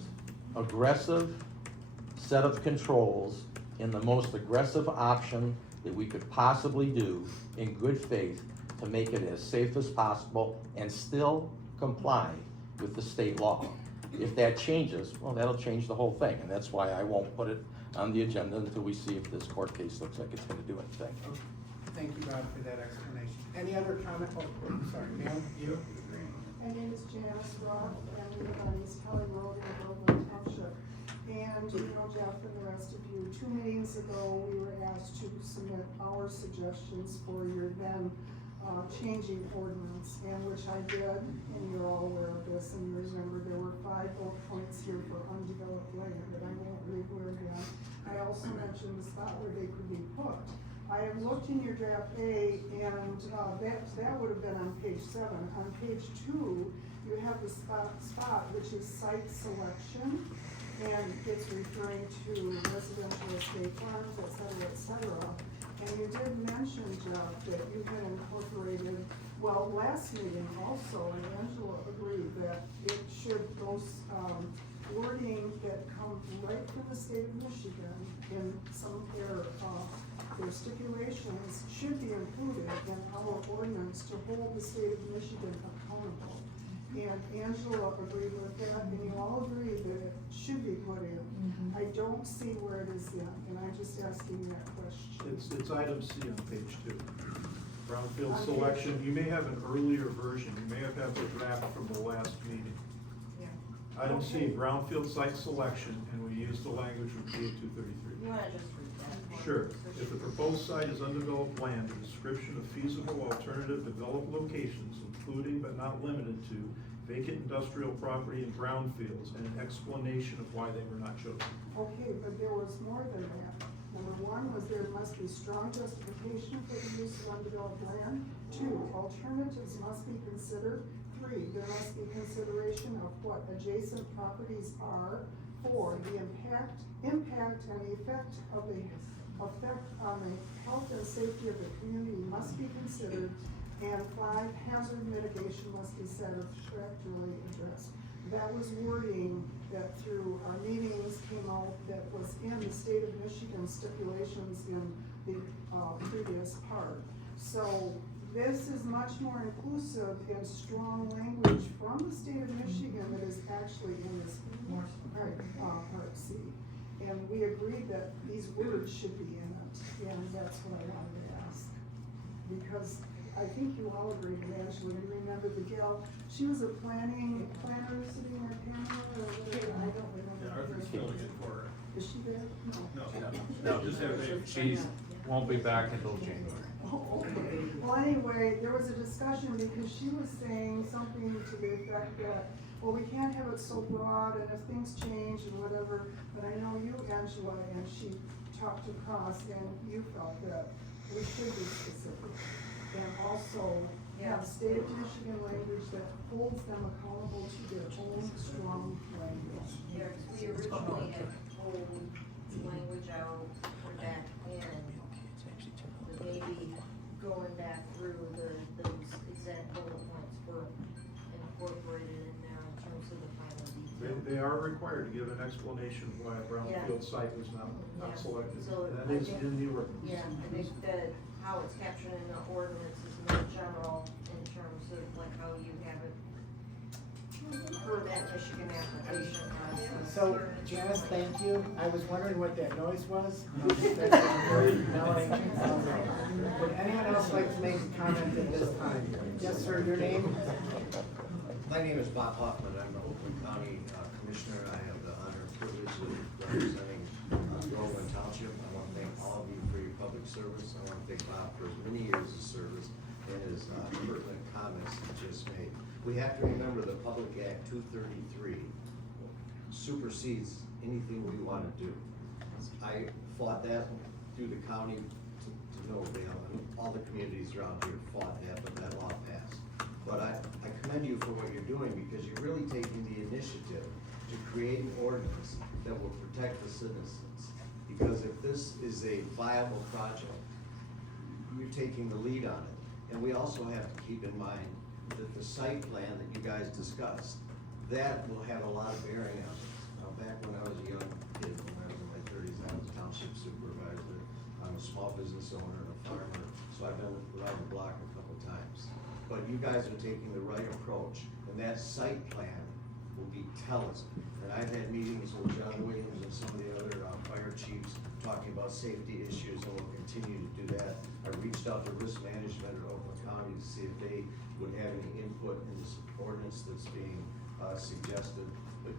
aggressive set of controls in the most aggressive option that we could possibly do in good faith to make it as safe as possible and still comply with the state law. If that changes, well, that'll change the whole thing, and that's why I won't put it on the agenda until we see if this court case looks like it's gonna do anything. Okay. Thank you, Bob, for that explanation. Any other comment? Oh, sorry, ma'am, you? My name is Janice Roth, and we live on East Kelly Road in Groveland Township. And you know, Jeff and the rest of you, 2 meetings ago, we were asked to submit our suggestions for your then changing ordinance, and which I did, and you're all aware of this, and you remember there were 5 bullet points here for undeveloped land that I won't read where again. I also mentioned the spot where they could be put. I have looked in your draft A, and that would have been on page 7. On page 2, you have the spot which is site selection, and it's referring to residential estate farms, et cetera. And you did mention, Jeff, that you had incorporated, well, last meeting also, and Angela agreed that it should, those wording that come right from the state of Michigan in some of their stipulations should be included in our ordinance to hold the state of Michigan accountable. And Angela agreed with that, and you all agree that it should be put in. I don't see where it is yet, and I'm just asking that question. It's item C on page 2. Brownfield selection, you may have an earlier version, you may have had the draft from the last meeting. Yeah. Item C, brownfield site selection, and we use the language from PA 233. You wanna just read that? Sure. If the proposed site is undeveloped land, a description of feasible alternative developed locations, including but not limited to vacant industrial property and brownfields, and an explanation of why they were not chosen. Okay, but there was more than that. Number 1 was there must be strong justification for the use of undeveloped land. 2, alternatives must be considered. 3, there must be consideration of what adjacent properties are. 4, the impact and the effect on the health and safety of the community must be considered. And 5, hazard mitigation must be satisfactorily addressed. that was wording that through our meetings came out that was in the state of Michigan stipulations in the, previous part. So this is much more inclusive and strong language from the state of Michigan that is actually in this part C. And we agreed that these words should be in it, and that's what I wanted to ask. Because I think you all agreed, and Angela, you remember the gal, she was a planner sitting there, Pamela, or whatever, I don't remember. Yeah, Arthur's filling in for her. Is she there? No. No, Just have a- she's, won't be back until January. Oh, okay. Well, anyway, there was a discussion because she was saying something to the effect that, well, we can't have it so broad and if things change and whatever, but I know you, Angela, and she talked across and you felt that we should be specific. And also have state of Michigan language that holds them accountable to their own strong language. Yeah, 'cause we originally had pulled language out, put back in, but maybe going back through those exact bullet points were incorporated in there in terms of the final detail. They are required to give an explanation why a brownfield site was not Yeah. selected. So That I is think- in the ordinance. Yeah, I think that how it's captured in the ordinance is more general in terms of like how you have it for that Michigan application process. So Janice, thank you. I was wondering what that noise was. That's very annoying. Would anyone else like to make a comment at this time? Yes, sir, your name? My name is Bob Hoffman. I'm the Oakland County Commissioner. I have the honor and privilege of representing Groveland Township. I want to thank all of you for your public service. I want to thank Bob for his many years of service and his pertinent comments he just made. We have to remember the Public Act 233 supersedes anything we want to do. I fought that through the county to no avail. All the communities around here fought that, but that law passed. But I commend you for what you're doing because you're really taking the initiative to create an ordinance that will protect the citizens. Because if this is a viable project, you're taking the lead on it. And we also have to keep in mind that the site plan that you guys discussed, that will have a lot of bearing on it. Now, back when I was a young kid, when I was in my 30s, I was a township supervisor. I'm a small business owner and a farmer, so I've been around the block a couple times. But you guys are taking the right approach, and that site plan will be telling. And I've had meetings with John Williams and some of the other fire chiefs talking about safety issues, and we'll continue to do that. I reached out to risk management at Oakland County to see if they would have any input in this ordinance that's being suggested. But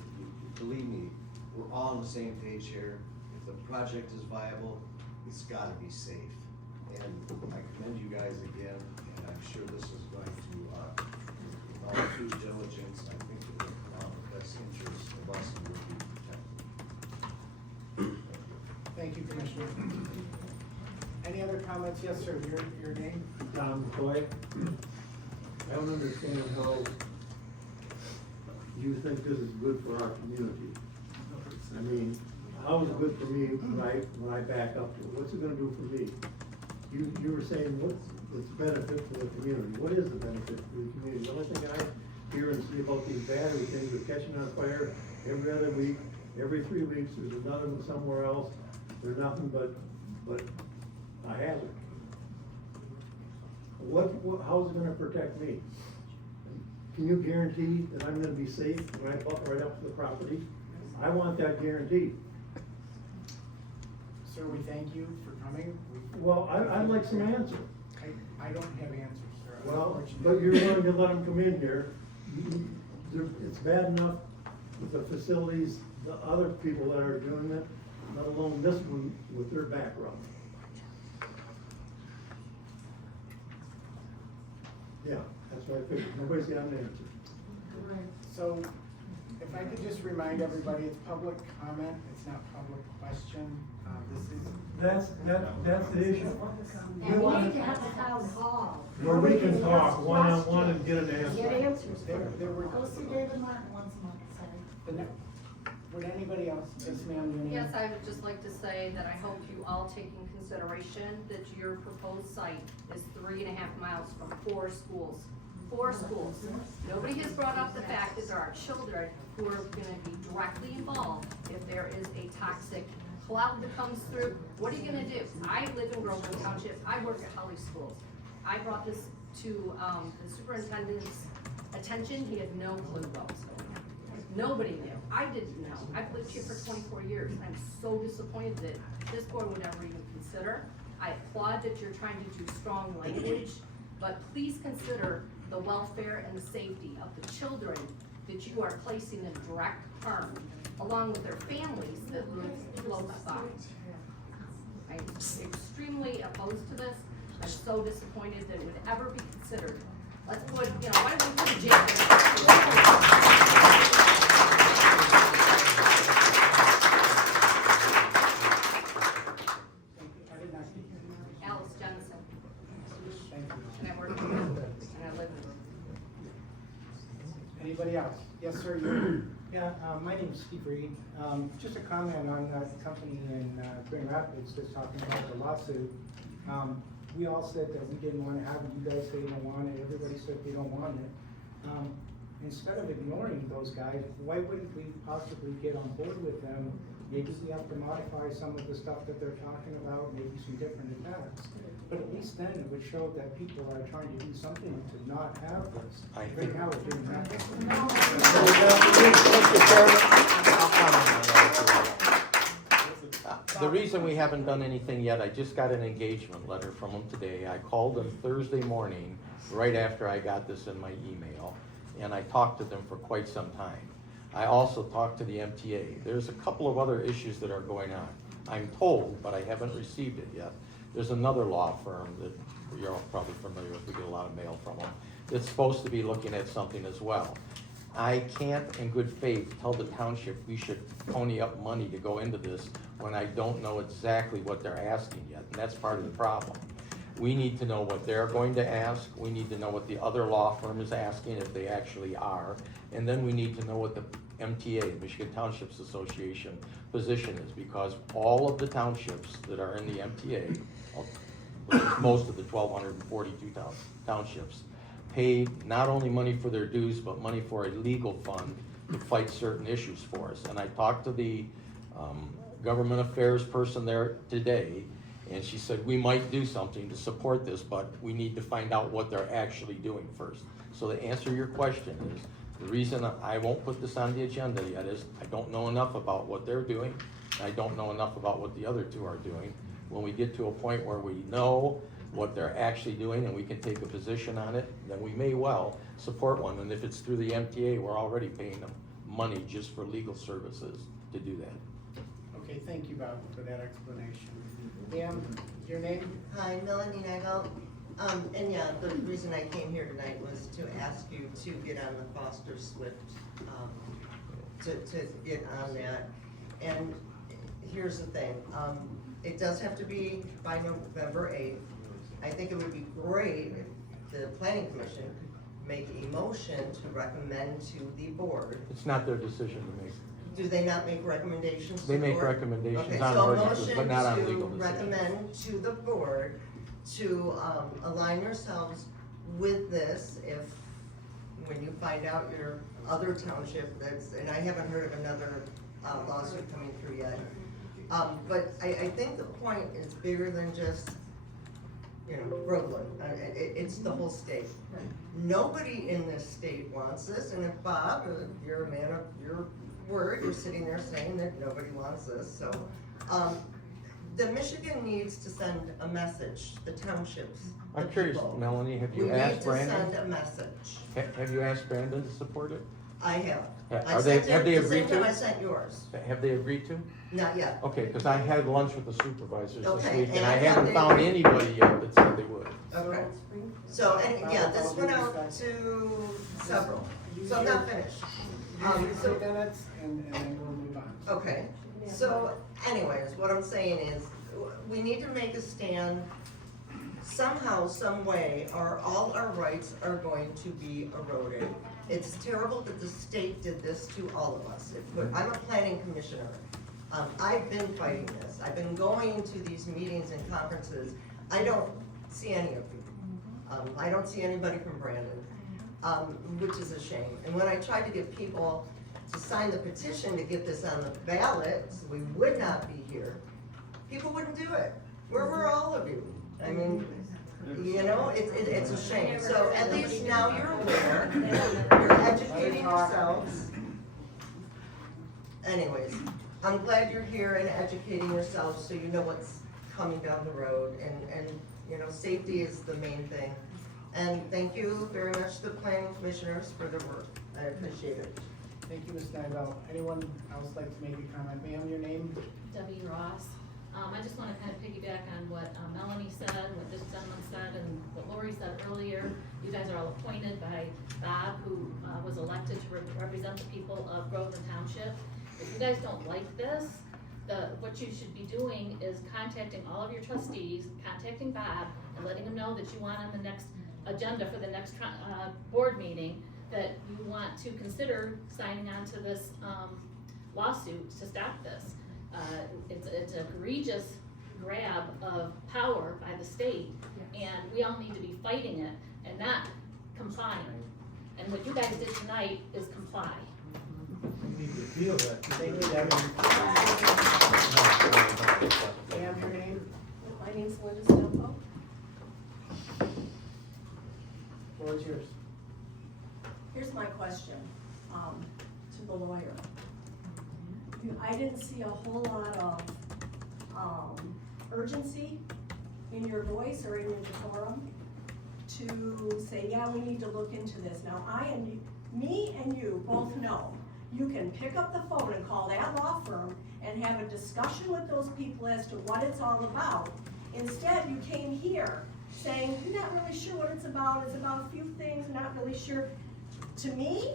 believe me, we're all on the same page here. If the project is viable, it's gotta be safe. And I commend you guys again, and I'm sure this is going to, with all due diligence, I think it will come out in the best interest of us and will be protected. Thank you, Commissioner. Any other comments? Yes, sir, your name? Tom McCoy. I don't understand how you think this is good for our community. I mean, how is it good for me when I back up to it? What's it gonna do for me? You were saying, what's the benefit for the community? What is the benefit for the community? The only thing I hear and see about these battery things are catching on fire every other week, every 3 weeks, there's another one somewhere else. They're nothing but a hazard. How's it gonna protect me? Can you guarantee that I'm gonna be safe when I butt right up to the property? I want that guarantee. Sir, we thank you for coming. Well, I'd like some answer. I don't have answers, sir. Well, unfortunately. but you're willing to let them come in here. It's bad enough with the facilities, the other people that are doing it, let alone this one with their background. Yeah, that's what I figured. Nobody's got an answer. So, if I could just remind everybody, it's public comment, it's not public question. This is. That's the issue. And we need to have the town hall. Where we can talk one-on-one and get an Get answer. answers. There were. Go see David Martin once a month, sorry. Would anybody else, yes ma'am, your name? Yes, I would just like to say that I hope you all take in consideration that your proposed site is 3.5 miles from 4 schools. 4 schools. Nobody has brought up the fact that there are children who are gonna be directly involved if there is a toxic cloud that comes through. What are you gonna do? I live in Groveland Township, I work at Holly Schools. I brought this to, the superintendent's attention, he had no clue what was going on. Nobody knew, I didn't know, I've lived here for 24 years, I'm so disappointed that this board would ever even consider. I applaud that you're trying to do strong language, but please consider the welfare and the safety of the children that you are placing in direct harm, along with their families that live close by. I'm extremely opposed to this. I'm so disappointed that it would ever be considered. Let's put, why don't we put a jail? I did not speak your name. Alice Jensen, Thank you. and I work in Groveland, and I live in Groveland. Anybody else? Yes, sir, you. Yeah, my name's Steve Reed. Just a comment on the company in Grand Rapids that's talking about the lawsuit. We all said that we didn't want to have it. You guys say you don't want it. Everybody said they don't want it. Instead of ignoring those guys, why wouldn't we possibly get on board with them? Maybe we have to modify some of the stuff that they're talking about, maybe some different attacks. But at least then it would show that people are trying to do something to not have this. I Right think- now it didn't happen. The reason we haven't done anything yet, I just got an engagement letter from them today. I called them Thursday morning, right after I got this in my email, and I talked to them for quite some time. I also talked to the MTA. There's a couple of other issues that are going on. I'm told, but I haven't received it yet. There's another law firm that you're all probably familiar with, we get a lot of mail from them, that's supposed to be looking at something as well. I can't, in good faith, tell the township we should pony up money to go into this when I don't know exactly what they're asking yet, and that's part of the problem. We need to know what they're going to ask, we need to know what the other law firm is asking, if they actually are, and then we need to know what the MTA, Michigan Townships Association, position is, because all of the townships that are in the MTA, most of the 1,242 townships, pay not only money for their dues, but money for a legal fund to fight certain issues for us. And I talked to the government affairs person there today, and she said, we might do something to support this, but we need to find out what they're actually doing first. So to answer your question is, the reason I won't put this on the agenda yet is I don't know enough about what they're doing. I don't know enough about what the other two are doing. When we get to a point where we know what they're actually doing and we can take a position on it, then we may well support one. And if it's through the MTA, we're already paying them money just for legal services to do that. Okay, thank you, Bob, for that explanation. Ma'am, your name? Hi, Melanie Nagel. And yeah, the reason I came here tonight was to ask you to get on the Foster Swift, to get on that. And here's the thing, it does have to be by November 8th. I think it would be great if the planning commission could make a motion to recommend to the board. It's not their decision to make. Do they not make recommendations to the They board? make recommendations Okay, on so a ordinances, but not on legal motion to decisions. recommend to the board to, align yourselves with this if, when you find out your other township that's, and I haven't heard of another lawsuit coming through yet. But I think the point is bigger than just, Groveland. It's the whole state. Nobody in this state wants this, and if Bob, you're a man of your word, you're sitting there saying that nobody wants this, so. The Michigan needs to send a message, the townships, the I'm curious, people. Melanie, have We you need asked to Brandon? send a message. Have you asked Brandon to support it? I have. I Have sent they it agreed the same time to? I sent yours. Have they agreed to? Not yet. Okay, because I had lunch with the supervisors this Okay, week, and and I I haven't have found the- anybody yet that said they would. Okay. So, and, yeah, this went out to several, so I'm not finished. Use So, your 3 minutes, and then we'll move on. okay, so anyways, what I'm saying is, we need to make a stand somehow, some way, or all our rights are going to be eroded. It's terrible that the state did this to all of us. I'm a planning commissioner. I've been fighting this. I've been going to these meetings and conferences. I don't see any of you. I don't see anybody from Brandon. which is a shame. And when I tried to get people to sign the petition to get this on the ballot, so we would not be here, people wouldn't do it. Where were all of you? I mean, you know, it's a shame. So at least now you're aware, you're educating yourselves. Anyways, I'm glad you're here and educating yourselves so you know what's coming down the road, and you know, safety is the main thing. And thank you very much to the planning commissioners for their work. I appreciate it. Thank you, Ms. Nivell. Anyone else like to make a comment? Ma'am, your name? Debbie Ross. I just wanna kind of piggyback on what Melanie said, what this gentleman said, and what Lori said earlier. You guys are all appointed by Bob, who was elected to represent the people of Groveland Township. If you guys don't like this, what you should be doing is contacting all of your trustees, contacting Bob, and letting him know that you want on the next agenda for the next board meeting, that you want to consider signing on to this lawsuit to stop this. It's an egregious grab of power by the state, and we all need to be fighting it and not complying. And what you guys did tonight is comply. We need to feel that. Thank you, Debbie. Ma'am, your name? My name's Linda Stelpo. Floor is yours. Here's my question, to the lawyer. I didn't see a whole lot of, urgency in your voice or in your decorum to say, yeah, we need to look into this. Now, me and you both know, you can pick up the phone and call that law firm and have a discussion with those people as to what it's all about. Instead, you came here saying, you're not really sure what it's about a few things, not really sure. To me,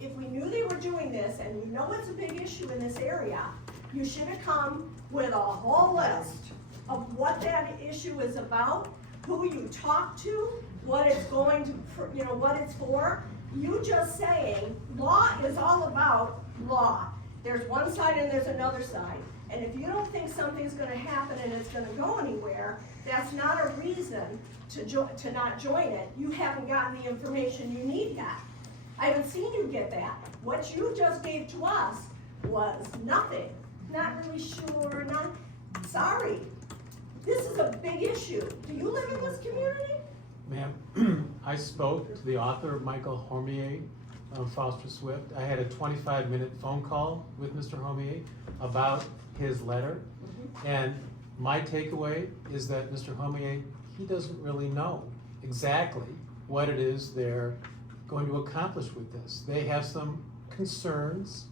if we knew they were doing this, and you know it's a big issue in this area, you should have come with a whole list of what that issue is about, who you talk to, what it's going to, you know, what it's for. You just saying, law is all about law. There's one side and there's another side. And if you don't think something's gonna happen and it's gonna go anywhere, that's not a reason to not join it. You haven't gotten the information you need yet. I haven't seen you get that. What you just gave to us was nothing. Not really sure, sorry. This is a big issue. Do you live in this community? Ma'am, I spoke to the author, Michael Hormier, of Foster Swift. I had a 25-minute phone call with Mr. Hormier about his letter. And my takeaway is that Mr. Hormier, he doesn't really know exactly what it is they're going to accomplish with this. They have some concerns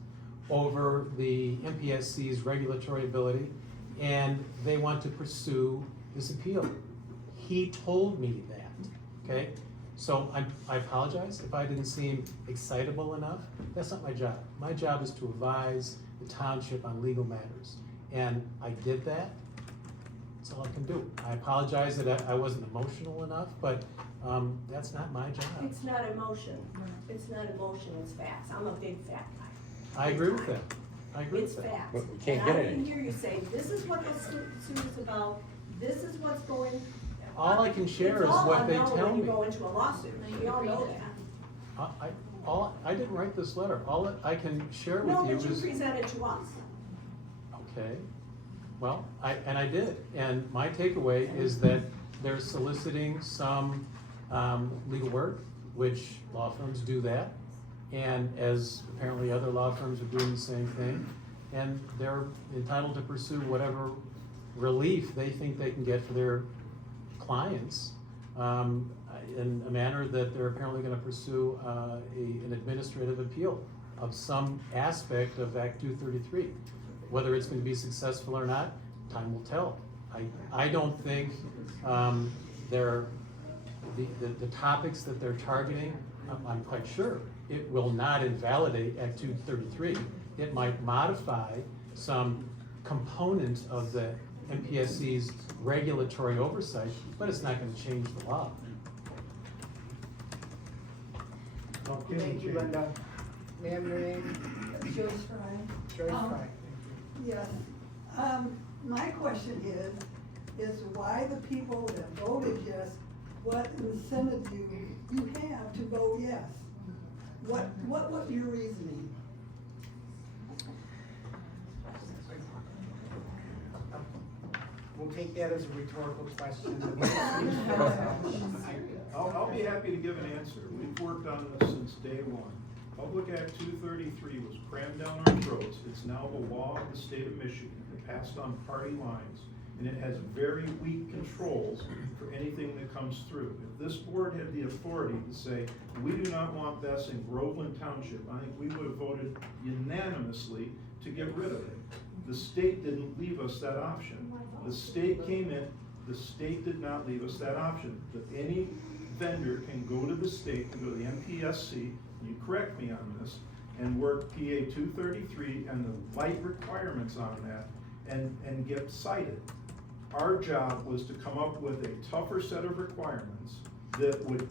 over the MPSC's regulatory ability, and they want to pursue this appeal. He told me that, okay? So I apologize if I didn't seem excitable enough. That's not my job. My job is to advise the township on legal matters, and I did that. That's all I can do. I apologize that I wasn't emotional enough, but that's not my job. It's not emotion. It's not emotion, it's facts. I'm a big fact guy. I agree with that. I agree It's with that. facts. But we can't And get I it. didn't hear you say, this is what the suit is about, this is what's going. All I can share is what they It's all tell unknown when me. you go into a lawsuit. We all know that. I didn't write this letter. All that I can share No, with you but you is, presented to us. okay, well, I did. And my takeaway is that they're soliciting some legal work, which law firms do that. And as apparently other law firms are doing the same thing. And they're entitled to pursue whatever relief they think they can get for their clients in a manner that they're apparently gonna pursue an administrative appeal of some aspect of Act 233. Whether it's gonna be successful or not, time will tell. I don't think the topics that they're targeting, I'm quite sure, it will not invalidate Act 233. It might modify some component of the MPSC's regulatory oversight, but it's not gonna change the law. Thank you, Linda. Ma'am, your name? Joyce Fry. Joyce Fry. Yes. My question is why the people that voted yes what incentive you have to vote yes? What was your reasoning? We'll take that as a rhetorical question. I'll be happy to give an answer. We've worked on this since day one. Public Act 233 was crammed down our throats. It's now the law of the state of Michigan. It passed on party lines, and it has very weak controls for anything that comes through. If this board had the authority to say, we do not want this in Groveland Township, I think we would have voted unanimously to get rid of it. The state didn't leave us that option. The state came in, the state did not leave us that option. That any vendor can go to the state, can go to the MPSC, you correct me on this, and work PA 233 and the light requirements on that and get cited. Our job was to come up with a tougher set of requirements that would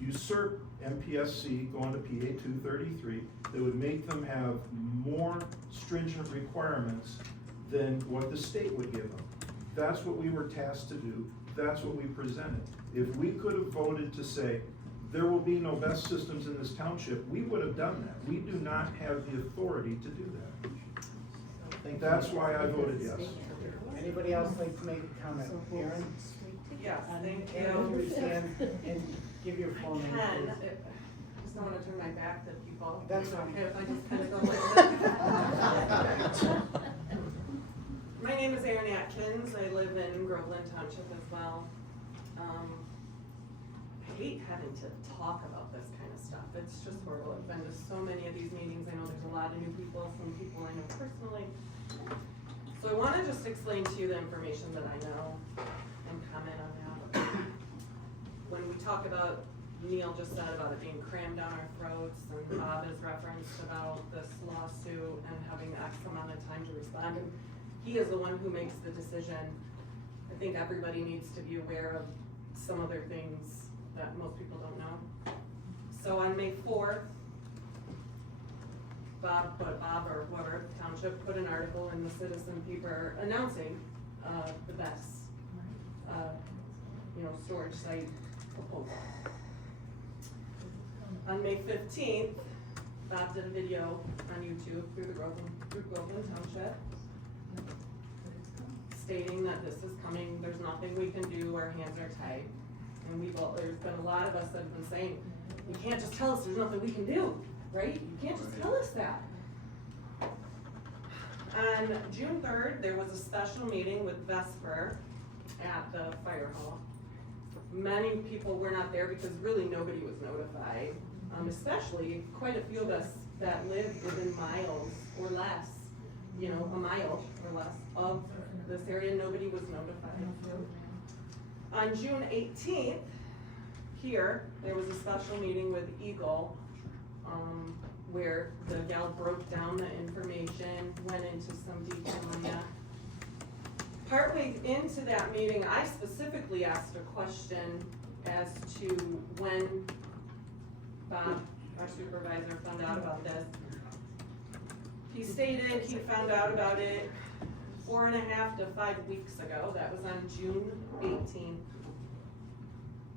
usurp MPSC going to PA 233, that would make them have more stringent requirements than what the state would give them. That's what we were tasked to do. That's what we presented. If we could have voted to say, there will be no best systems in this township, we would have done that. We do not have the authority to do that. That's why I voted yes. Anybody else like to make a comment? Aaron? Yes, thank you. Aaron, stand and give your full name, Ken, please. I just don't wanna turn my back to people. That's Is it okay. okay if I just kind of go like this? My name is Erin Atkins. I live in Groveland Township as well. I hate having to talk about this kind of stuff. It's just horrible. I've been to so many of these meetings. I know there's a lot of new people, some people I know personally. So I wanna just explain to you the information that I know and comment on that. When we talk about, Neil just said about it being crammed down our throats, and Bob has referenced about this lawsuit and having X amount of time to respond. And he is the one who makes the decision. I think everybody needs to be aware of some other things that most people don't know. So on May 4th, Bob or whoever, Township, put an article in the Citizen paper announcing the best, storage site proposal. On May 15th, Bob did a video on YouTube through Groveland Township, stating that this is coming, there's nothing we can do, our hands are tied. And there's been a lot of us that have been saying, you can't just tell us there's nothing we can do, right? You can't just tell us that. On June 3rd, there was a special meeting with Vesper at the fire hall. Many people were not there because really nobody was notified, especially quite a few of us that live within miles or less, a mile or less of this area, nobody was notified. On June 18th, here, there was a special meeting with Eagle, where the gal broke down the information, went into some detail on that. Partway into that meeting, I specifically asked a question as to when Bob, our supervisor, found out about this. He stated he found out about it 4.5 to 5 weeks ago. That was on June 18th.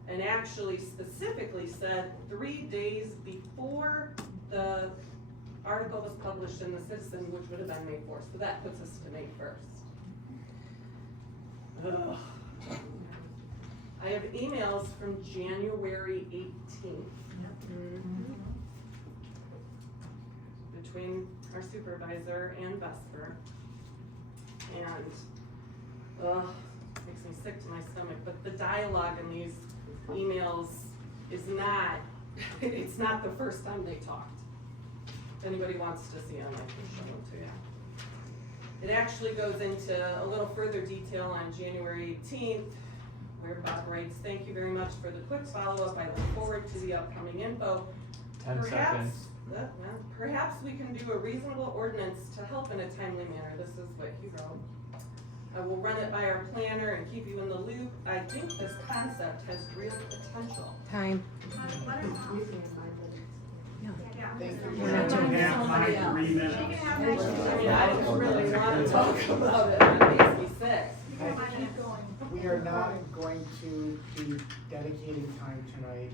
And actually specifically said 3 days before the article was published in the Citizen, which would have been May 4th. So that puts us to May 1st. Ugh. I have emails from January 18th. Between our supervisor and Vesper. And, makes me sick to my stomach, but the dialogue in these emails is not, it's not the first time they talked. If anybody wants to see them, I can show them to you. It actually goes into a little further detail on January 18th, where Bob writes, "Thank you very much for the quick follow-up. I look forward to the upcoming info. 10 seconds. Perhaps we can do a reasonable ordinance to help in a timely manner." This is what he wrote. "I will run it by our planner and keep you in the loop. I think this concept has real potential." Time. Thank you. I didn't really want to talk about it, it makes me sick. We We are not going to be dedicating time tonight.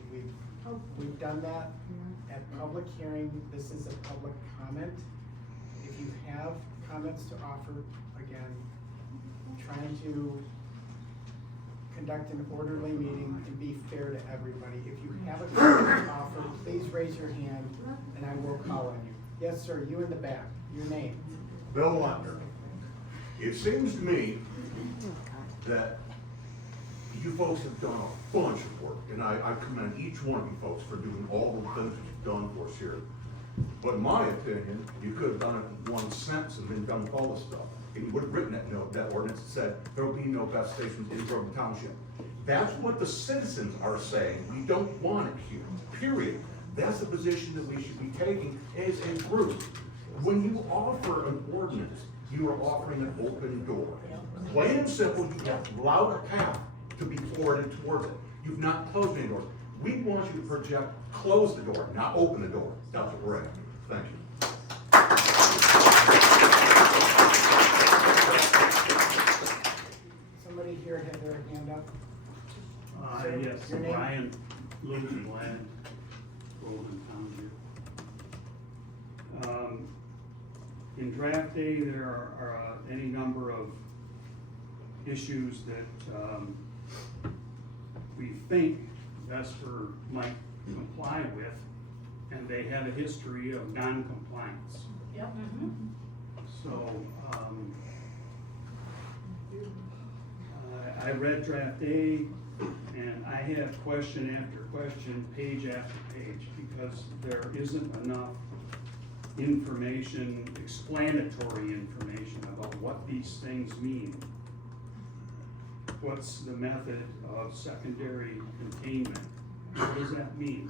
We've done that at public hearing. This is a public comment. If you have comments to offer, again, trying to conduct an orderly meeting and be fair to everybody. If you have a comment to offer, please raise your hand and I will call on you. Yes, sir, you in the back, your name. Bill Wonder. It seems to me that you folks have done a bunch of work, and I commend each one of you folks for doing all the things that you've done for us here. But in my opinion, you could have done it in one sentence and been done with all this stuff. And you would have written that note, that ordinance that said there will be no gas stations in Groveland Township. That's what the citizens are saying. We don't want it here, period. That's the position that we should be taking as a group. When you offer an ordinance, you are offering an open door. Plain and simple, you have allowed a path to be forwarded towards it. You've not closed any doors. We want you to project, close the door, not open the door. That's what we're asking. Thank you. Somebody here had their hand up. Yes, Your name? Brian Lugenland, Golden Township. In draft A, there are any number of issues that we think Vesper might comply with, and they have a history of non-compliance. Yep. So, I read draft A, and I have question after question, page after page, because there isn't enough information, explanatory information about what these things mean. What's the method of secondary containment? What does that mean?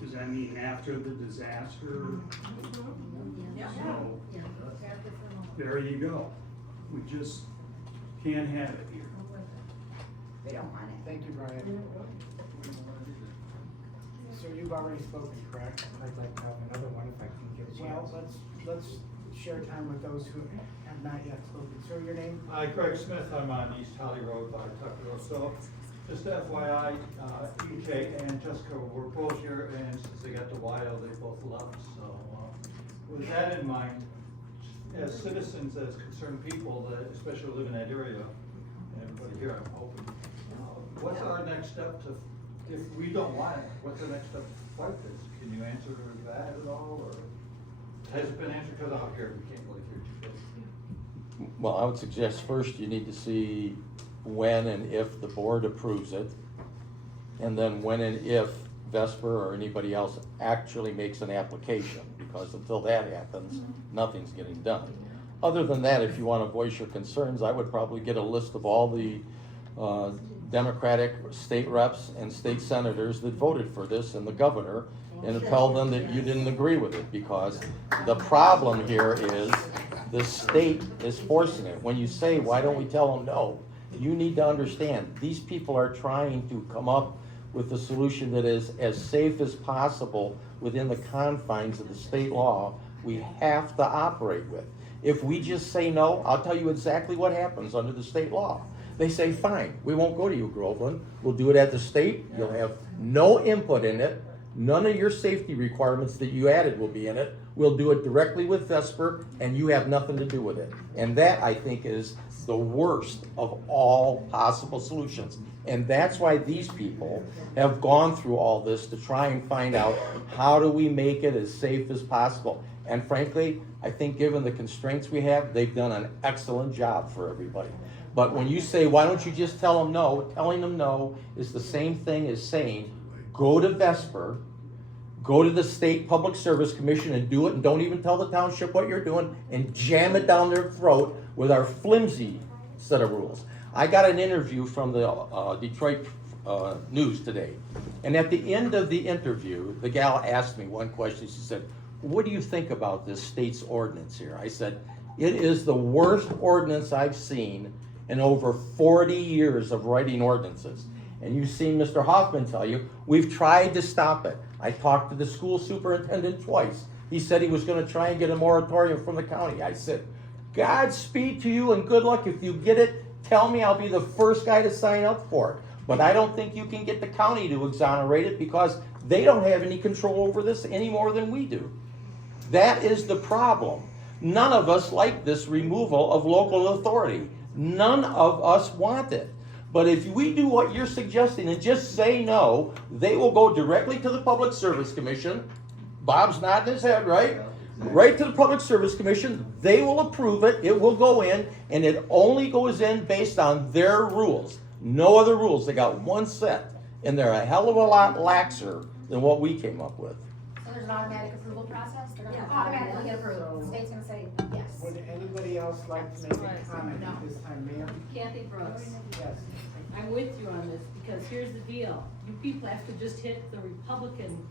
Does that mean after the disaster? So, there you go. We just can't have it here. They don't want it. Thank you, Brian. Sir, you've already spoken, correct? I'd like to have another one if I can get a Well, chance. let's share time with those who have not yet spoken. Sir, your name? Hi, Craig Smith, I'm on East Holly Road by Tucker. So, just FYI, EJ and Jessica were both here, and since they got the wild, they both left. So, with that in mind, as citizens, as concerned people, that especially live in that area, and everybody here, I'm hoping, what's our next step to, if we don't want it, what's the next step to fight this? Can you answer that at all, or has it been answered? Because out here, we can't really hear too close. Well, I would suggest first you need to see when and if the board approves it, and then when and if Vesper or anybody else actually makes an application, because until that happens, nothing's getting done. Other than that, if you want to voice your concerns, I would probably get a list of all the Democratic state reps and state senators that voted for this and the governor, and tell them that you didn't agree with it, because the problem here is the state is forcing it. When you say, why don't we tell them no? You need to understand, these people are trying to come up with a solution that is as safe as possible within the confines of the state law we have to operate with. If we just say no, I'll tell you exactly what happens under the state law. They say, fine, we won't go to you, Groveland. We'll do it at the state. You'll have no input in it. None of your safety requirements that you added will be in it. We'll do it directly with Vesper, and you have nothing to do with it. And that, I think, is the worst of all possible solutions. And that's why these people have gone through all this to try and find out, how do we make it as safe as possible? And frankly, I think given the constraints we have, they've done an excellent job for everybody. But when you say, why don't you just tell them no, telling them no is the same thing as saying, go to Vesper, go to the State Public Service Commission and do it, and don't even tell the township what you're doing, and jam it down their throat with our flimsy set of rules. I got an interview from the Detroit News today, and at the end of the interview, the gal asked me one question. She said, what do you think about this state's ordinance here? I said, it is the worst ordinance I've seen in over 40 years of writing ordinances. And you've seen Mr. Hoffman tell you, we've tried to stop it. I talked to the school superintendent twice. He said he was going to try and get a moratorium from the county. I said, Godspeed to you and good luck. If you get it, tell me, I'll be the first guy to sign up for it. But I don't think you can get the county to exonerate it because they don't have any control over this any more than we do. That is the problem. None of us like this removal of local authority. None of us want it. But if we do what you're suggesting and just say no, they will go directly to the Public Service Commission. Bob's nodding his head, right? Right to the Public Service Commission. They will approve it. It will go in, and it only goes in based on their rules. No other rules. They got one set, and they're a hell of a lot laxer than what we came up with. So there's an automatic approval process? They're gonna Yeah. automatically get approved, the state's gonna say yes. Would anybody else like to make a comment at this time, ma'am? Kathy Brooks, Yes. I'm with you on this, because here's the deal, you people have to just hit the Republican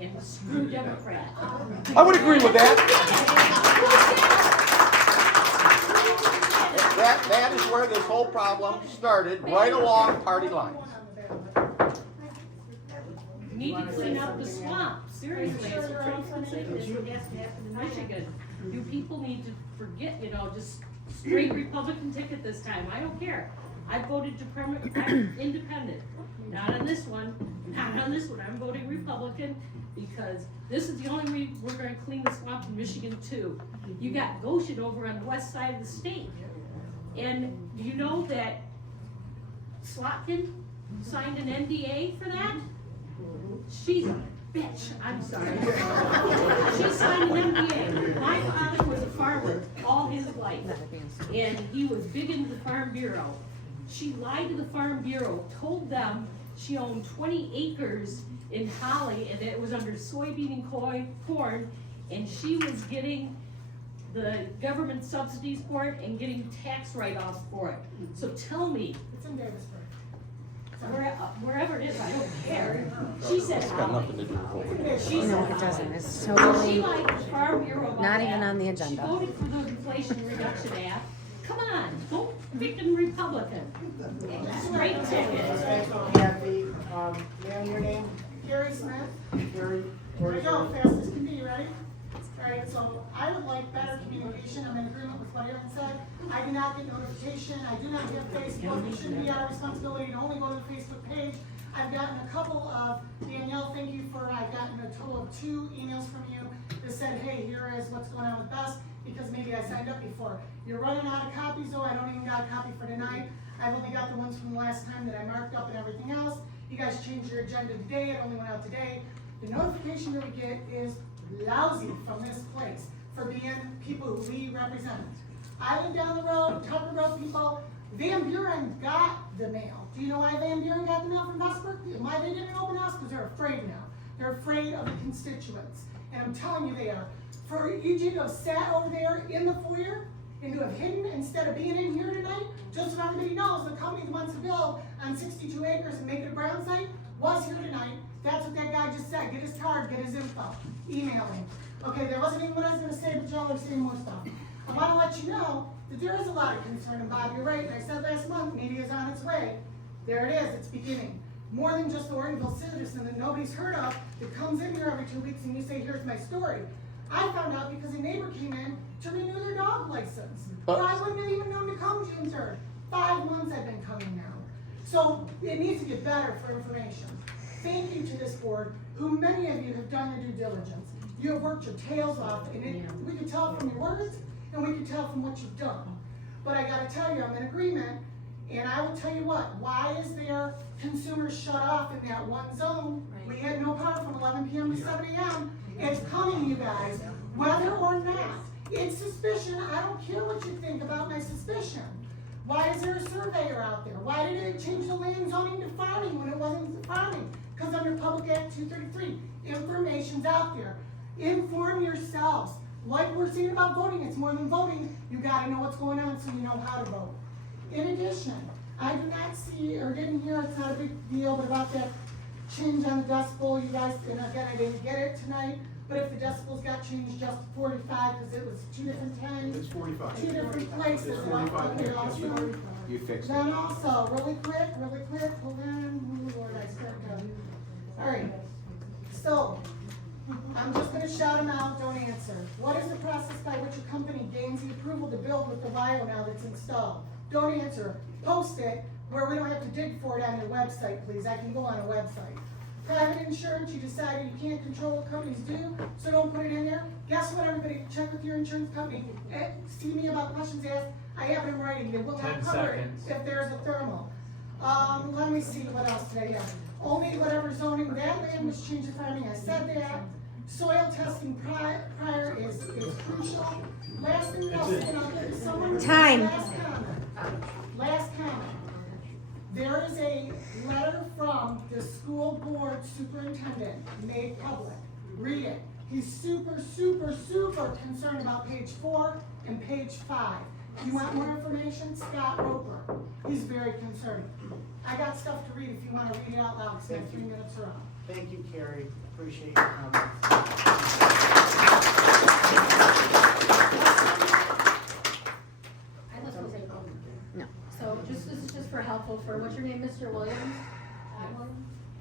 and screw Democrat. I would agree with that. That is where this whole problem started, right along party lines. You need to clean up the swamp, seriously, it's a Trump's gonna say this, it has to happen in Michigan. You people need to forget, just straight Republican ticket this time, I don't care. I voted I'm independent, not on this one, I'm voting Republican, because this is the only way we're gonna clean the swamp in Michigan too. You got Goshen over on the west side of the state, and do you know that Slotkin signed an NDA for that? She's a bitch, I'm sorry. She signed an NDA. My father was a farmer all his life, and he was big into the Farm Bureau. She lied to the Farm Bureau, told them she owned 20 acres in Holly, and that it was under soybean and corn, and she was getting the government subsidies for it and getting tax write-offs for it. So tell me, It's in Davisburg. wherever it is, I don't care. She said It's got nothing to do with what we're doing. She No, said it doesn't. It's She totally liked the Farm Bureau about not even that. on the agenda. She voted for the Inflation Reduction Act. Come on, don't freaking Republican. Straight ticket. Kathy, ma'am, your name? Gary Smith. Gary? Here we go, fast as can be, ready? Alright, so I would like better communication, I'm in agreement with what Aaron said. I do not get notification, I do not have Facebook, it shouldn't be our responsibility to only go to the Facebook page. I've gotten a couple of, Danielle, thank you for, I've gotten a total of 2 emails from you that said, hey, here is what's going on with Best, because maybe I signed up before. You're running out of copies though, I don't even got a copy for tonight. I've only got the ones from the last time that I marked up and everything else. You guys changed your agenda today, it only went out today. The notification that we get is lousy from this place for being people who we represent. I live down the road, Tucker Road people, Van Buren got the mail. Do you know why Van Buren got the mail from Vesper? Why they didn't open house? Because they're afraid now. They're afraid of the constituents. And I'm telling you they are. For each of you to have sat over there in the foyer and to have hidden instead of being in here tonight, just so everybody knows, the company that wants to build on 62 acres and make it a brown site was here tonight. That's what that guy just said. Get his card, get his info, email him. Okay, that wasn't even what I was gonna say, but y'all are saying more stuff. I wanna let you know that there is a lot of concern, and Bob, you're right, and I said last month, media is on its way. There it is, it's beginning. More than just the Ortonville citizen that nobody's heard of, that comes in here every 2 weeks and you say, here's my story. I found out because a neighbor came in to renew their dog license. But I wouldn't have even known to come June 3rd. 5 months I've been coming now. So it needs to get better for information. Thank you to this board, who many of you have done your due diligence. You have worked your tails off, and we can tell from your words, and we can tell from what you've done. But I gotta tell you, I'm in agreement, and I will tell you what, why is there consumers shut off in that one zone? We had no power from 11 p.m. to 7 a.m. It's coming, you guys, whether or not. It's suspicion, I don't care what you think about my suspicion. Why is there a surveyor out there? Why did it change the land zoning to farming when it wasn't farming? Because under Public Act 233, information's out there. Inform yourselves. Like we're saying about voting, it's more than voting. You gotta know what's going on so you know how to vote. In addition, I do not see, or didn't hear, it's not a big deal, but about that change on the decibel, you guys, and again, I didn't get it tonight, but if the decibels got changed just to 45, because it was 2 different times. It's 45. 2 different places. It's 45. Okay, also, You fixed it. then also, really quick, hold on, Lord, I stepped up. All right, so, I'm just gonna shout them out, don't answer. What is the process by which a company gains the approval to build with the WIO now that's installed? Don't answer. post it where we don't have to dig for it on your website, please. I can go on a website. Private insurance, you decided you can't control what companies do, so don't put it in there. Guess what, everybody, check with your insurance company. See me about questions asked, I have it in writing, they will 10 not cover it seconds. if there's a thermal. Let me see, what else did I have? Only whatever zoning, that land was changed to farming, I said that. Soil testing prior is crucial. Last thing else, and I'll give someone. Time. Last comment. There is a letter from the school board superintendent made public. Read it. He's super, super, super concerned about page 4 and page 5. If you want more information, Scott Roper. He's very concerned. I got stuff to read if you want to read it out loud, because 3 minutes are up. Thank you, Carrie. Appreciate your comments. I'd like to say one. No. So this is just for helpful for, what's your name, Mr. Williams?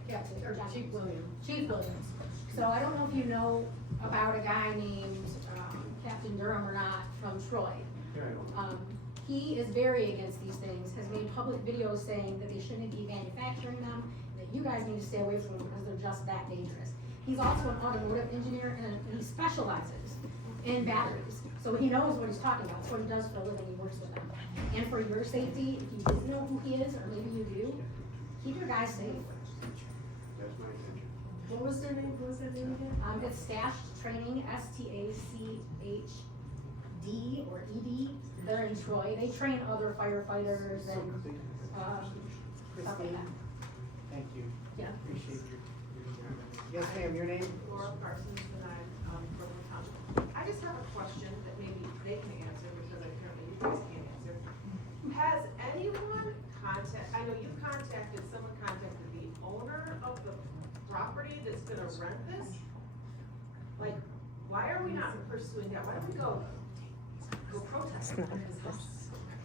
Captain, or Chief Williams. Chief Williams. So I don't know if you know about a guy named Captain Durham or not from Troy. He is very against these things, has made public videos saying that they shouldn't be manufacturing them, that you guys need to stay away from them because they're just that dangerous. He's also an automotive engineer and he specializes in batteries. So he knows what he's talking about. It's what he does for a living, he works with them. And for your safety, if you didn't know who he is, or maybe you do, keep your guys safe. What was their name, what was their name again? It's Stashed Training, STACHD or ED. They're in Troy. They train other firefighters and, stuff like that. Thank you. Yeah. Appreciate your yes, ma'am, your name? Laura Parsons, and I'm from the township. I just have a question that maybe they can answer, because apparently you guys can't answer. Has anyone someone contacted the owner of the property that's gonna rent this? Like, why are we not pursuing that? Why don't we go protest at his house?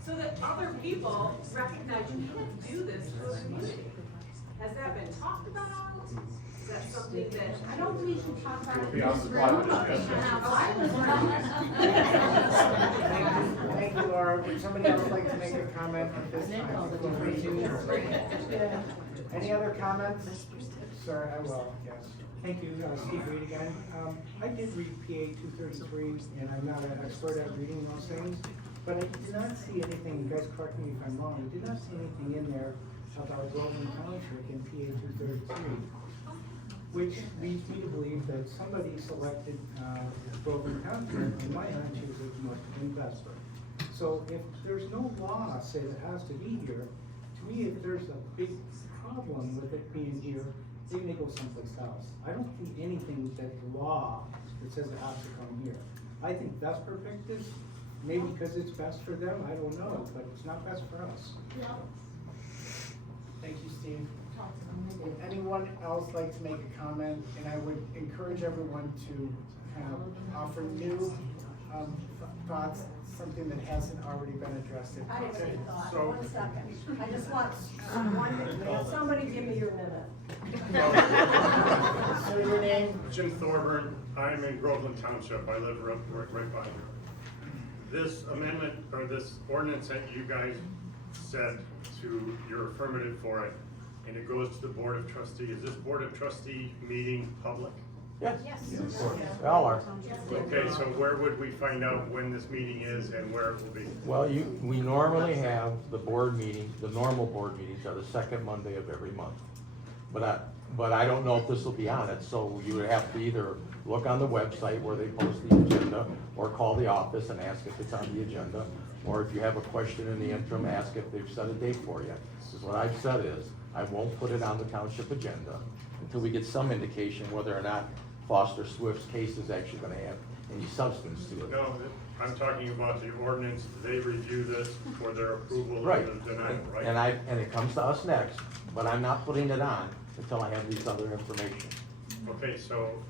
So that other people recognize you can't do this for the community. Has that been talked about? Is that something that? I don't think we should talk about it. Be on the spot, Thank you, Laura. Would somebody else like to make a comment at this time? before we do? Any other comments? Sir, I will, yes. Thank you, Steve Reed again. I did read PA 233, and I'm not an expert at reading those things, but I did not see anything, you guys correct me if I'm wrong, I did not see anything in there about Groveland Township in PA 233, which leads me to believe that somebody selected Groveland Township, and my hunch is it must have been Vesper. So if there's no law say it has to be here, to me, if there's a big problem with it being here, they may go someplace else. I don't think anything that law that says it has to come here. I think Vesper picked this, maybe because it's best for them, I don't know, but it's not best for us. Thank you, Steve. Would anyone else like to make a comment? And I would encourage everyone to kind of offer new thoughts, something that hasn't already been addressed. I didn't say thought, 1 second. I just want somebody give me your minute. Sir, your name? Jim Thorburn. I'm in Groveland Township. I live right by here. This amendment, or this ordinance that you guys said to your affirmative for it, and it goes to the Board of Trustees. Is this Board of Trustee meeting public? Yes. Yes. They all are. Okay, so where would we find out when this meeting is and where it will be? Well, we normally have the board meeting, the normal board meetings are the second Monday of every month. But I don't know if this will be on it, so you would have to either look on the website where they post the agenda, or call the office and ask if it's on the agenda, or if you have a question in the interim, ask if they've set a date for you. Because what I've said is, I won't put it on the township agenda until we get some indication whether or not Foster Swift's case is actually gonna have any substance to it. No, I'm talking about the ordinance. They review this for their approval Right. or denial, right? And it comes to us next, but I'm not putting it on until I have these other information. Okay, so.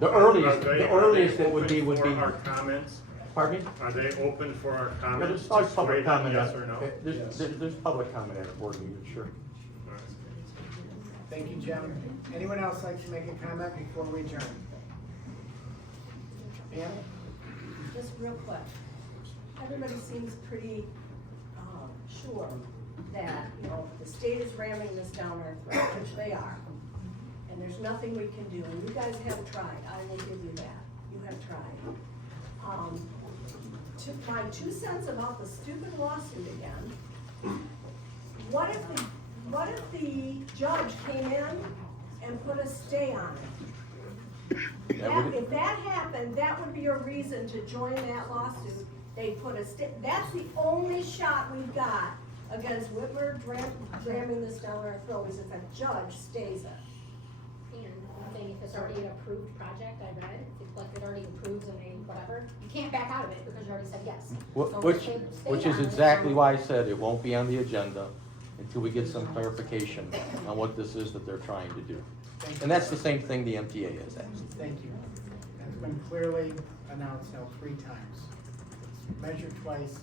The earliest it would be. Are they open for our comments? Pardon me? Are they open for our Yeah, comments? there's always to public sway them, comment. yes or no? There's public comment at a board meeting, sure. Thank you, Jim. Anyone else like to make a comment before we adjourn? Pam? Just real quick. Everybody seems pretty sure that, you know, the state is ramming this down our throat, which they are. And there's nothing we can do, and you guys have tried, I will give you that, you have tried. To my 2 cents about the stupid lawsuit again, what if the judge came in and put a stay on it? If that happened, that would be a reason to join that lawsuit. They put a that's the only shot we've got against Whitmer ramming this down our throat, is if a judge stays it. And one thing, if it's already an approved project, I read, if like it already approves and they, whatever, you can't back out of it because you already said yes. So Which stay is on it. exactly why I said it won't be on the agenda until we get some clarification on what this is that they're trying to do. And that's the same thing the MTA has asked. Thank you. It's been clearly announced now 3 times. It's measured twice,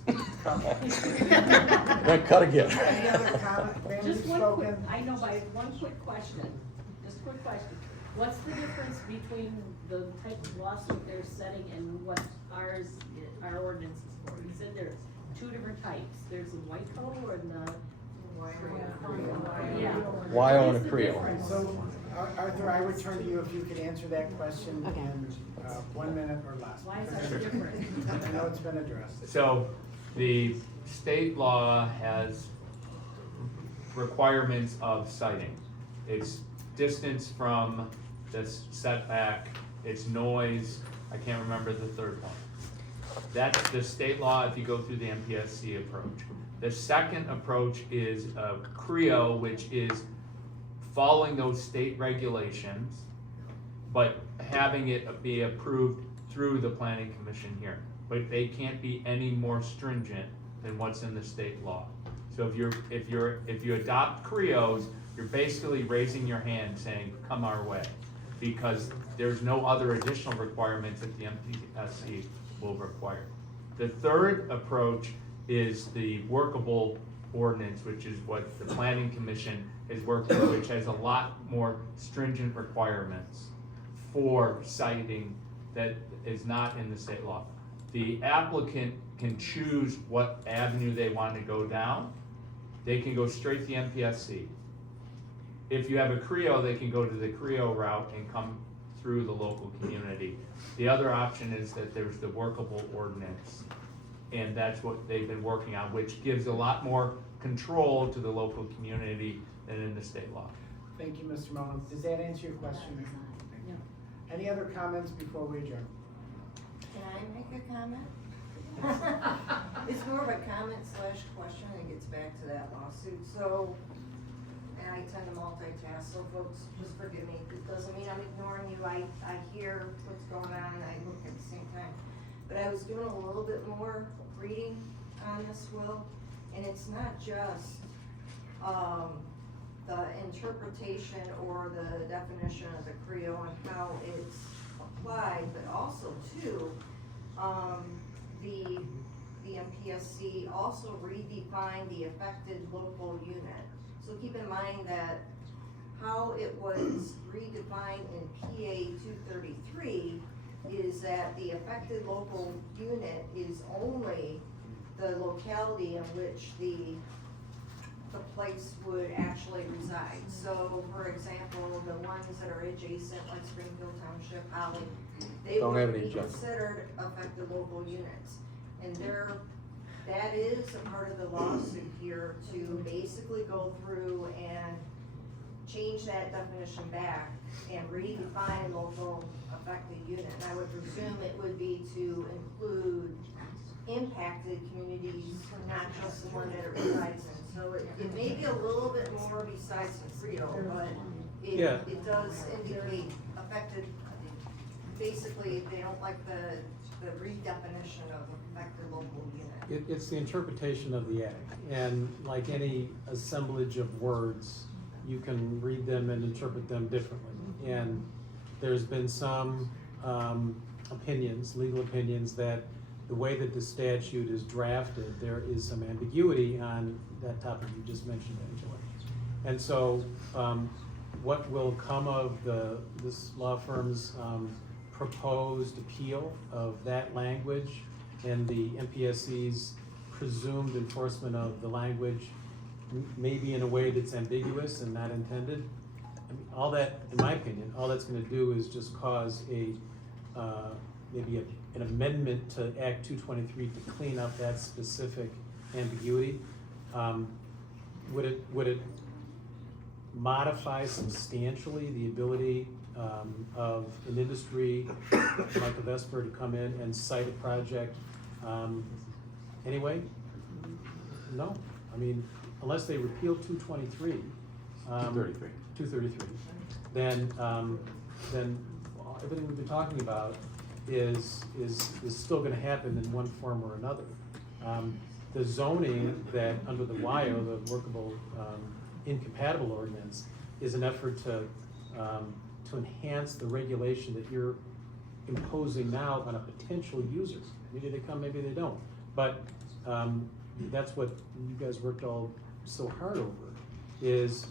Then cut again. Any other comment? Randy Just one quick, spoken? I know, by one quick question, just a quick question. What's the difference between the type of lawsuit they're setting and what our ordinance is for? You said there's 2 different types. There's the white coat or the. Yeah. Wyo and a What is the Creo. difference? So, Arthur, I would turn to you if you could answer that question in 1 minute or less. Why is that different? I know it's been addressed. So the state law has requirements of sighting. It's distance from the setback, it's noise, I can't remember the third one. That's the state law if you go through the MPSC approach. The second approach is a Creo, which is following those state regulations, but having it be approved through the planning commission here. But they can't be any more stringent than what's in the state law. So if you adopt Creos, you're basically raising your hand saying, come our way, because there's no other additional requirements that the MPSC will require. The third approach is the workable ordinance, which is what the planning commission is working with, which has a lot more stringent requirements for siting that is not in the state law. The applicant can choose what avenue they want to go down. They can go straight to the MPSC. If you have a Creo, they can go to the Creo route and come through the local community. The other option is that there's the workable ordinance, and that's what they've been working on, which gives a lot more control to the local community than in the state law. Thank you, Mr. Mullins. Does that answer your question? Thank you. Any other comments before we adjourn? Can I make a comment? It's more of a comment / question, and it gets back to that lawsuit, so, and I tend to multitask, so folks, just forgive me, it doesn't mean I'm ignoring you, I hear what's going on, and I look at the same time. But I was doing a little bit more reading on this, Will, and it's not just, the interpretation or the definition of the Creo and how it's applied, but also too, the MPSC also redefined the affected local unit. So keep in mind that how it was redefined in PA 233 is that the affected local unit is only the locality in which the place would actually reside. So, for example, the ones that are adjacent, like Springfield Township, Holly, they Don't have would any be objection. considered affected local units. And that is a part of the lawsuit here to basically go through and change that definition back and redefine local affected unit. And I would presume it would be to include impacted communities, not just the one that it resides in. So it may be a little bit more besides the Creo, but it does indicate affected, basically, they don't like the redefinition of affected local unit. It's the interpretation of the act, and like any assemblage of words, you can read them and interpret them differently. And there's been some opinions, legal opinions, that the way that the statute is drafted, there is some ambiguity on that topic you just mentioned, Angela. And so, what will come of this law firm's proposed appeal of that language and the MPSC's presumed enforcement of the language maybe in a way that's ambiguous and not intended. I mean, all that, in my opinion, all that's gonna do is just cause maybe an amendment to Act 223 to clean up that specific ambiguity. Would it modify substantially the ability of an industry like a Vesper to come in and cite a project anyway? No, I mean, unless they repeal 223. 233, then everything we've been talking about is still gonna happen in one form or another. The zoning that, under the WIO, the Workable Incompatible Ordinance, is an effort to enhance the regulation that you're imposing now on a potential user. Maybe they come, maybe they don't. But that's what you guys worked all so hard over, is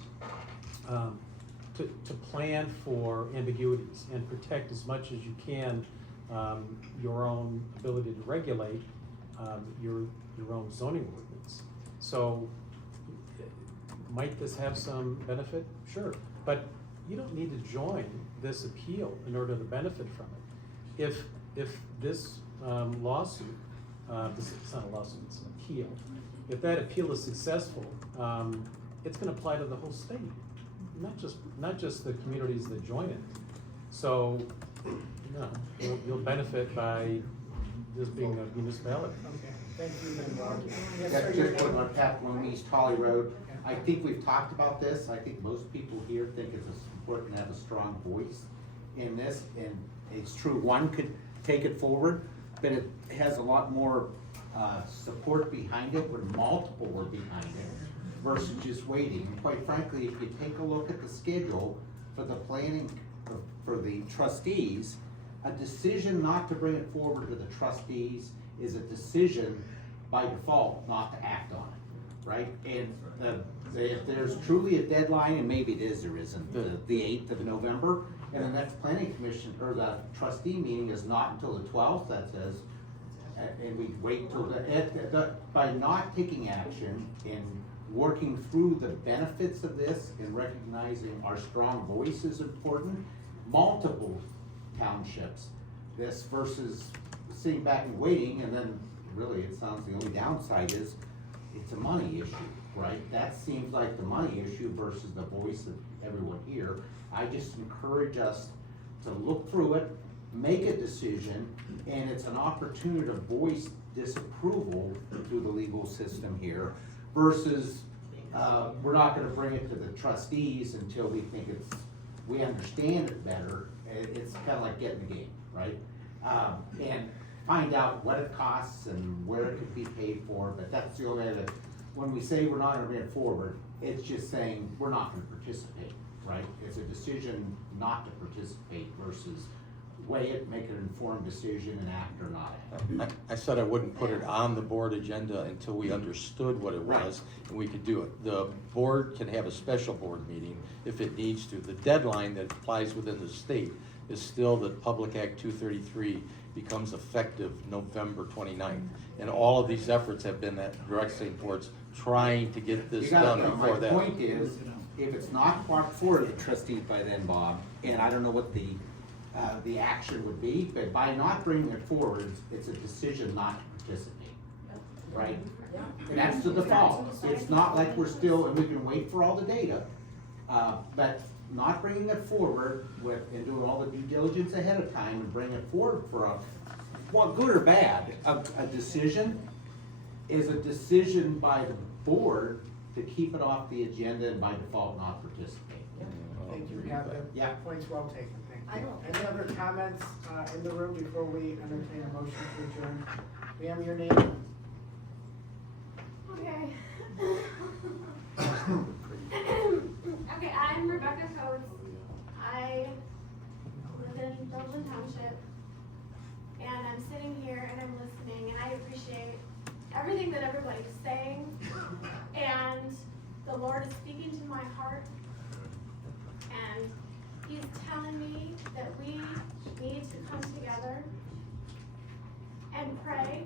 to plan for ambiguities and protect as much as you can your own ability to regulate your own zoning ordinance. So might this have some benefit? Sure, but you don't need to join this appeal in order to benefit from it. If this lawsuit, it's not a lawsuit, it's an appeal. If that appeal is successful, it's gonna apply to the whole state, not just the communities that join it. So, no, you'll benefit by this being a municipality. Okay, thank you, then, Bob. Yes, That's sir, your just name? on Capitol East Holly Road. I think we've talked about this. I think most people here think it's important to have a strong voice in this, and it's true, one could take it forward, but it has a lot more support behind it when multiple were behind it versus just waiting. And quite frankly, if you take a look at the schedule for the planning, for the trustees, a decision not to bring it forward to the trustees is a decision by default not to act on it, right? And if there's truly a deadline, and maybe it is, there isn't, the 8th of November, and the next planning commission, or the trustee meeting is not until the 12th, that says, and we wait till by not taking action and working through the benefits of this and recognizing our strong voice is important, multiple townships, this versus sitting back and waiting, and then really it sounds the only downside is it's a money issue, right? That seems like the money issue versus the voice of everyone here. I just encourage us to look through it, make a decision, and it's an opportunity to voice disapproval through the legal system here versus we're not gonna bring it to the trustees until we think we understand it better. It's kinda like getting the game, right? And find out what it costs and where it could be paid for, but that's the only other, when we say we're not gonna bring it forward, it's just saying we're not gonna participate, right? It's a decision not to participate versus weigh it, make an informed decision and act or not act. I said I wouldn't put it on the board agenda until we understood what it was and we could do it. The board can have a special board meeting if it needs to. The deadline that applies within the state is still that Public Act 233 becomes effective November 29th. And all of these efforts have been that direction towards trying to get this done before that. My point is, if it's not brought forward to the trustees by then, Bob, and I don't know what the action would be, but by not bringing it forward, it's a decision not to participate, right? And that's the default. It's not like we're still, and we can wait for all the data, but not bringing it forward and doing all the due diligence ahead of time and bring it forward for well, good or bad, a decision is a decision by the board to keep it off the agenda and by default not participate. Thank you, Captain. Yeah. Points well taken, thank you. Any other comments in the room before we entertain a motion to adjourn? Ma'am, your name? Okay. Okay, I'm Rebecca Coates. I live in Groveland Township, and I'm sitting here and I'm listening, and I appreciate everything that everybody's saying, and the Lord is speaking to my heart, and He's telling me that we need to come together and pray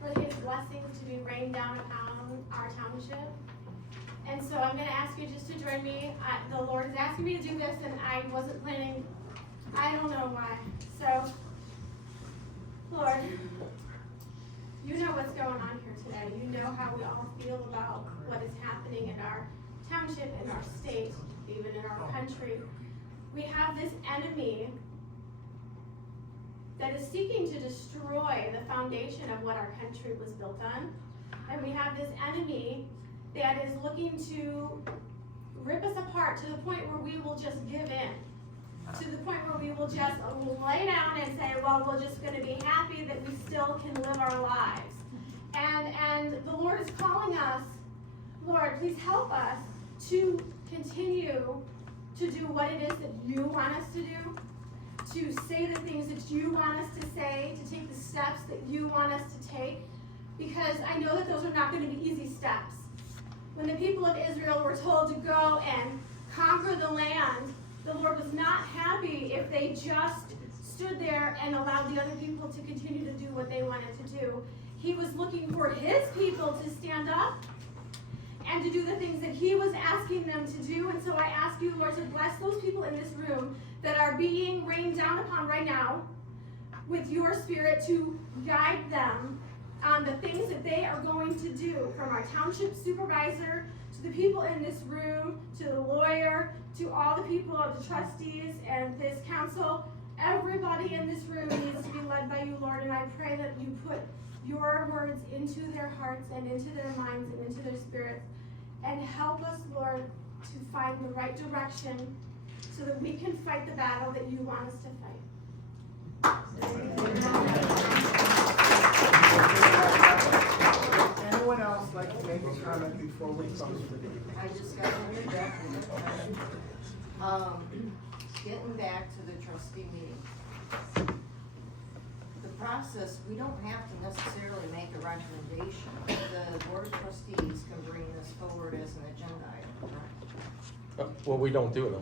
for His blessings to be rained down upon our township, so I'm gonna ask you just to join me. The Lord is asking me to do this, and I wasn't planning, I don't know why. So, Lord, you know what's going on here today. You know how we all feel about what is happening in our township, in our state, even in our country. We have this enemy that is seeking to destroy the foundation of what our country was built on. And we have this enemy that is looking to rip us apart to the point where we will just give in. To the point where we will just lay down and say, well, we're just gonna be happy that we still can live our lives. And the Lord is calling us, Lord, please help us to continue to do what it is that you want us to do, to say the things that you want us to say, to take the steps that you want us to take, because I know that those are not going to be easy steps. When the people of Israel were told to go and conquer the land, the Lord was not happy if they just stood there and allowed the other people to continue to do what they wanted to do. He was looking for his people to stand up and to do the things that he was asking them to do. And so I ask you, Lord, to bless those people in this room that are being rained down upon right now with your spirit to guide them on the things that they are going to do, from our township supervisor to the people in this room, to the lawyer, to all the people of the trustees and this council. Everybody in this room needs to be led by you, Lord, and I pray that you put your words into their hearts and into their minds and into their spirits, and help us, Lord, to find the right direction so that we can fight the battle that you want us to fight. Anyone else like to make a comment before we close the meeting? I just got to interject. Getting back to the trustee meeting. The process, we don't have to necessarily make a recommendation. The board of trustees can bring this forward as an agenda item, correct? Well, we don't do it,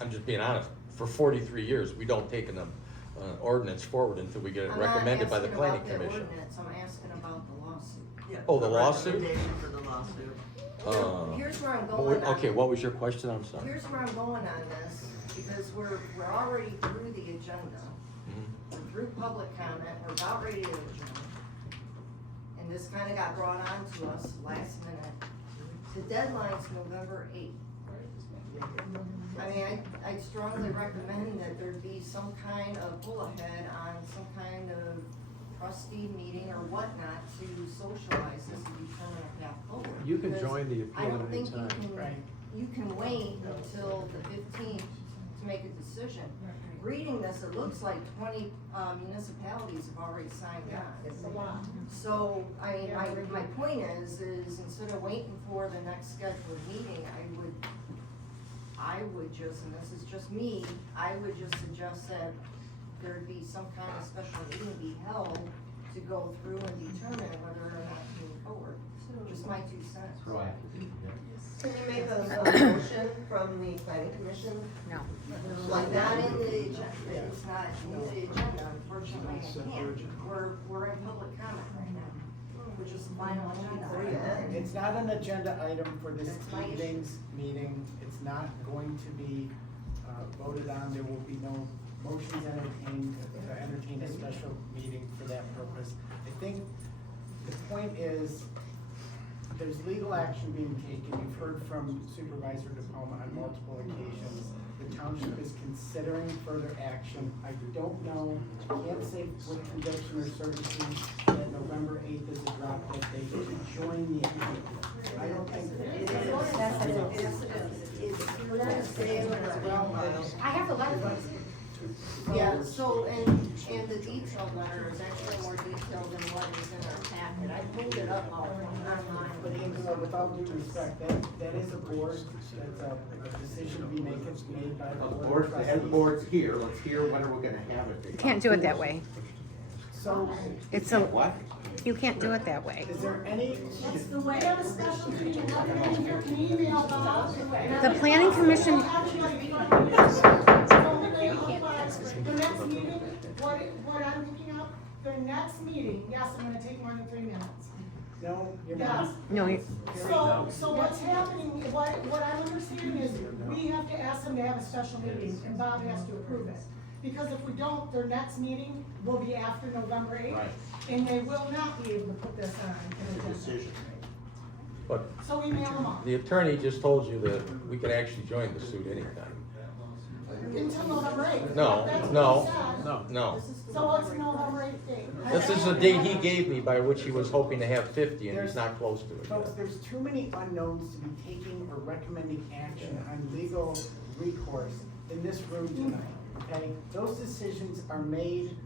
I'm just being honest, for 43 years, we don't take an ordinance forward until we get it recommended by the planning commission. I'm asking about the lawsuit. Oh, the lawsuit? Recommendation for the lawsuit. Here's where I'm Well, going on. okay, what was your question, I'm sorry? Here's where I'm going on this, because we're already through the agenda. We're through public comment, we're about ready to adjourn. And this kinda got brought on to us last minute. The deadline's November 8th. I mean, I strongly recommend that there be some kind of pull ahead on some kind of trustee meeting or whatnot to socialize this and determine a path forward. You can Because join the I appeal don't at any think time. you can wait until the 15th to make a decision. Reading this, it looks like 20 municipalities have already signed on. It's a lot. So, I mean, my point is instead of waiting for the next scheduled meeting, I would just, and this is just me, I would just suggest that there'd be some kind of special meeting be held to go through and determine whether or not to move forward. Just my 2 cents. Proactive. Can you make a motion from the planning commission? No. Like, not in the agenda, it's not in the agenda, unfortunately, I can't. We're in public comment right now, which is the final agenda. It's not an agenda item for this That's my issue. evening's meeting. It's not going to be voted on. There will be no motions entertained to entertain a special meeting for that purpose. I think the point is, there's legal action being taken. You've heard from Supervisor DePalma on multiple occasions. The township is considering further action. I don't know, can't say with conviction or certainty that November 8th is a drop dead date to join the agreement. I don't think. I have the letter. Yeah, so, and the detailed letter is actually more detailed than what is in our packet. I pulled it up online. But even though, without due respect, that is a board, that's a decision we make, it's made by the Of board. course, the head board's here, let's hear when are we gonna have it. You can't do it that way. So, It's a, What? you can't do it that way. is there any, It's the way of a special meeting, everyone here can email Bob. The planning commission, The next meeting, what I'm looking up, the next meeting, yes, I'm gonna take more than 3 minutes. No, you're Yes. not. No, you- So what's happening, what I'm understanding is we have to ask them to have a special meeting and Bob has to approve it. Because if we don't, their next meeting will be after November eighth. Right. And they will not be able to put this on an agenda. Decision. But So we mail them off the attorney just told you that we could actually join the suit anytime. until November eighth. No, no, no. So what's the November eighth date? This is the date he gave me by which he was hoping to have 50 and he's not close to it Folks, yet. there's too many unknowns to be taking or recommending action on legal recourse in this room tonight, okay? Those decisions are made,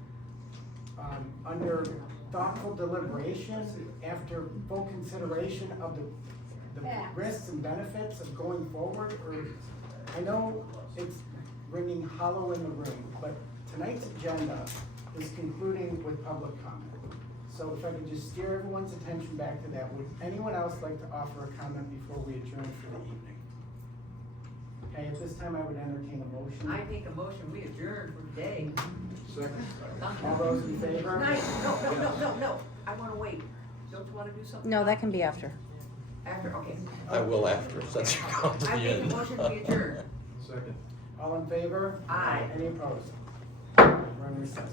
under thoughtful deliberation, after full consideration of the Facts. risks and benefits of going forward, or, I know it's ringing hollow in the room, but tonight's agenda is concluding with public comment. So if I could just steer everyone's attention back to that, would anyone else like to offer a comment before we adjourn for the evening? Okay, at this time I would entertain a motion. I make a motion, we adjourn for the day. Second. All those in favor? No, I wanna wait. Don't you wanna do something? No, that can be after. After, okay. I will after, since you're coming to the I make a end. motion, we adjourn. Second. All in favor? Aye. Any opposed? We're in recess.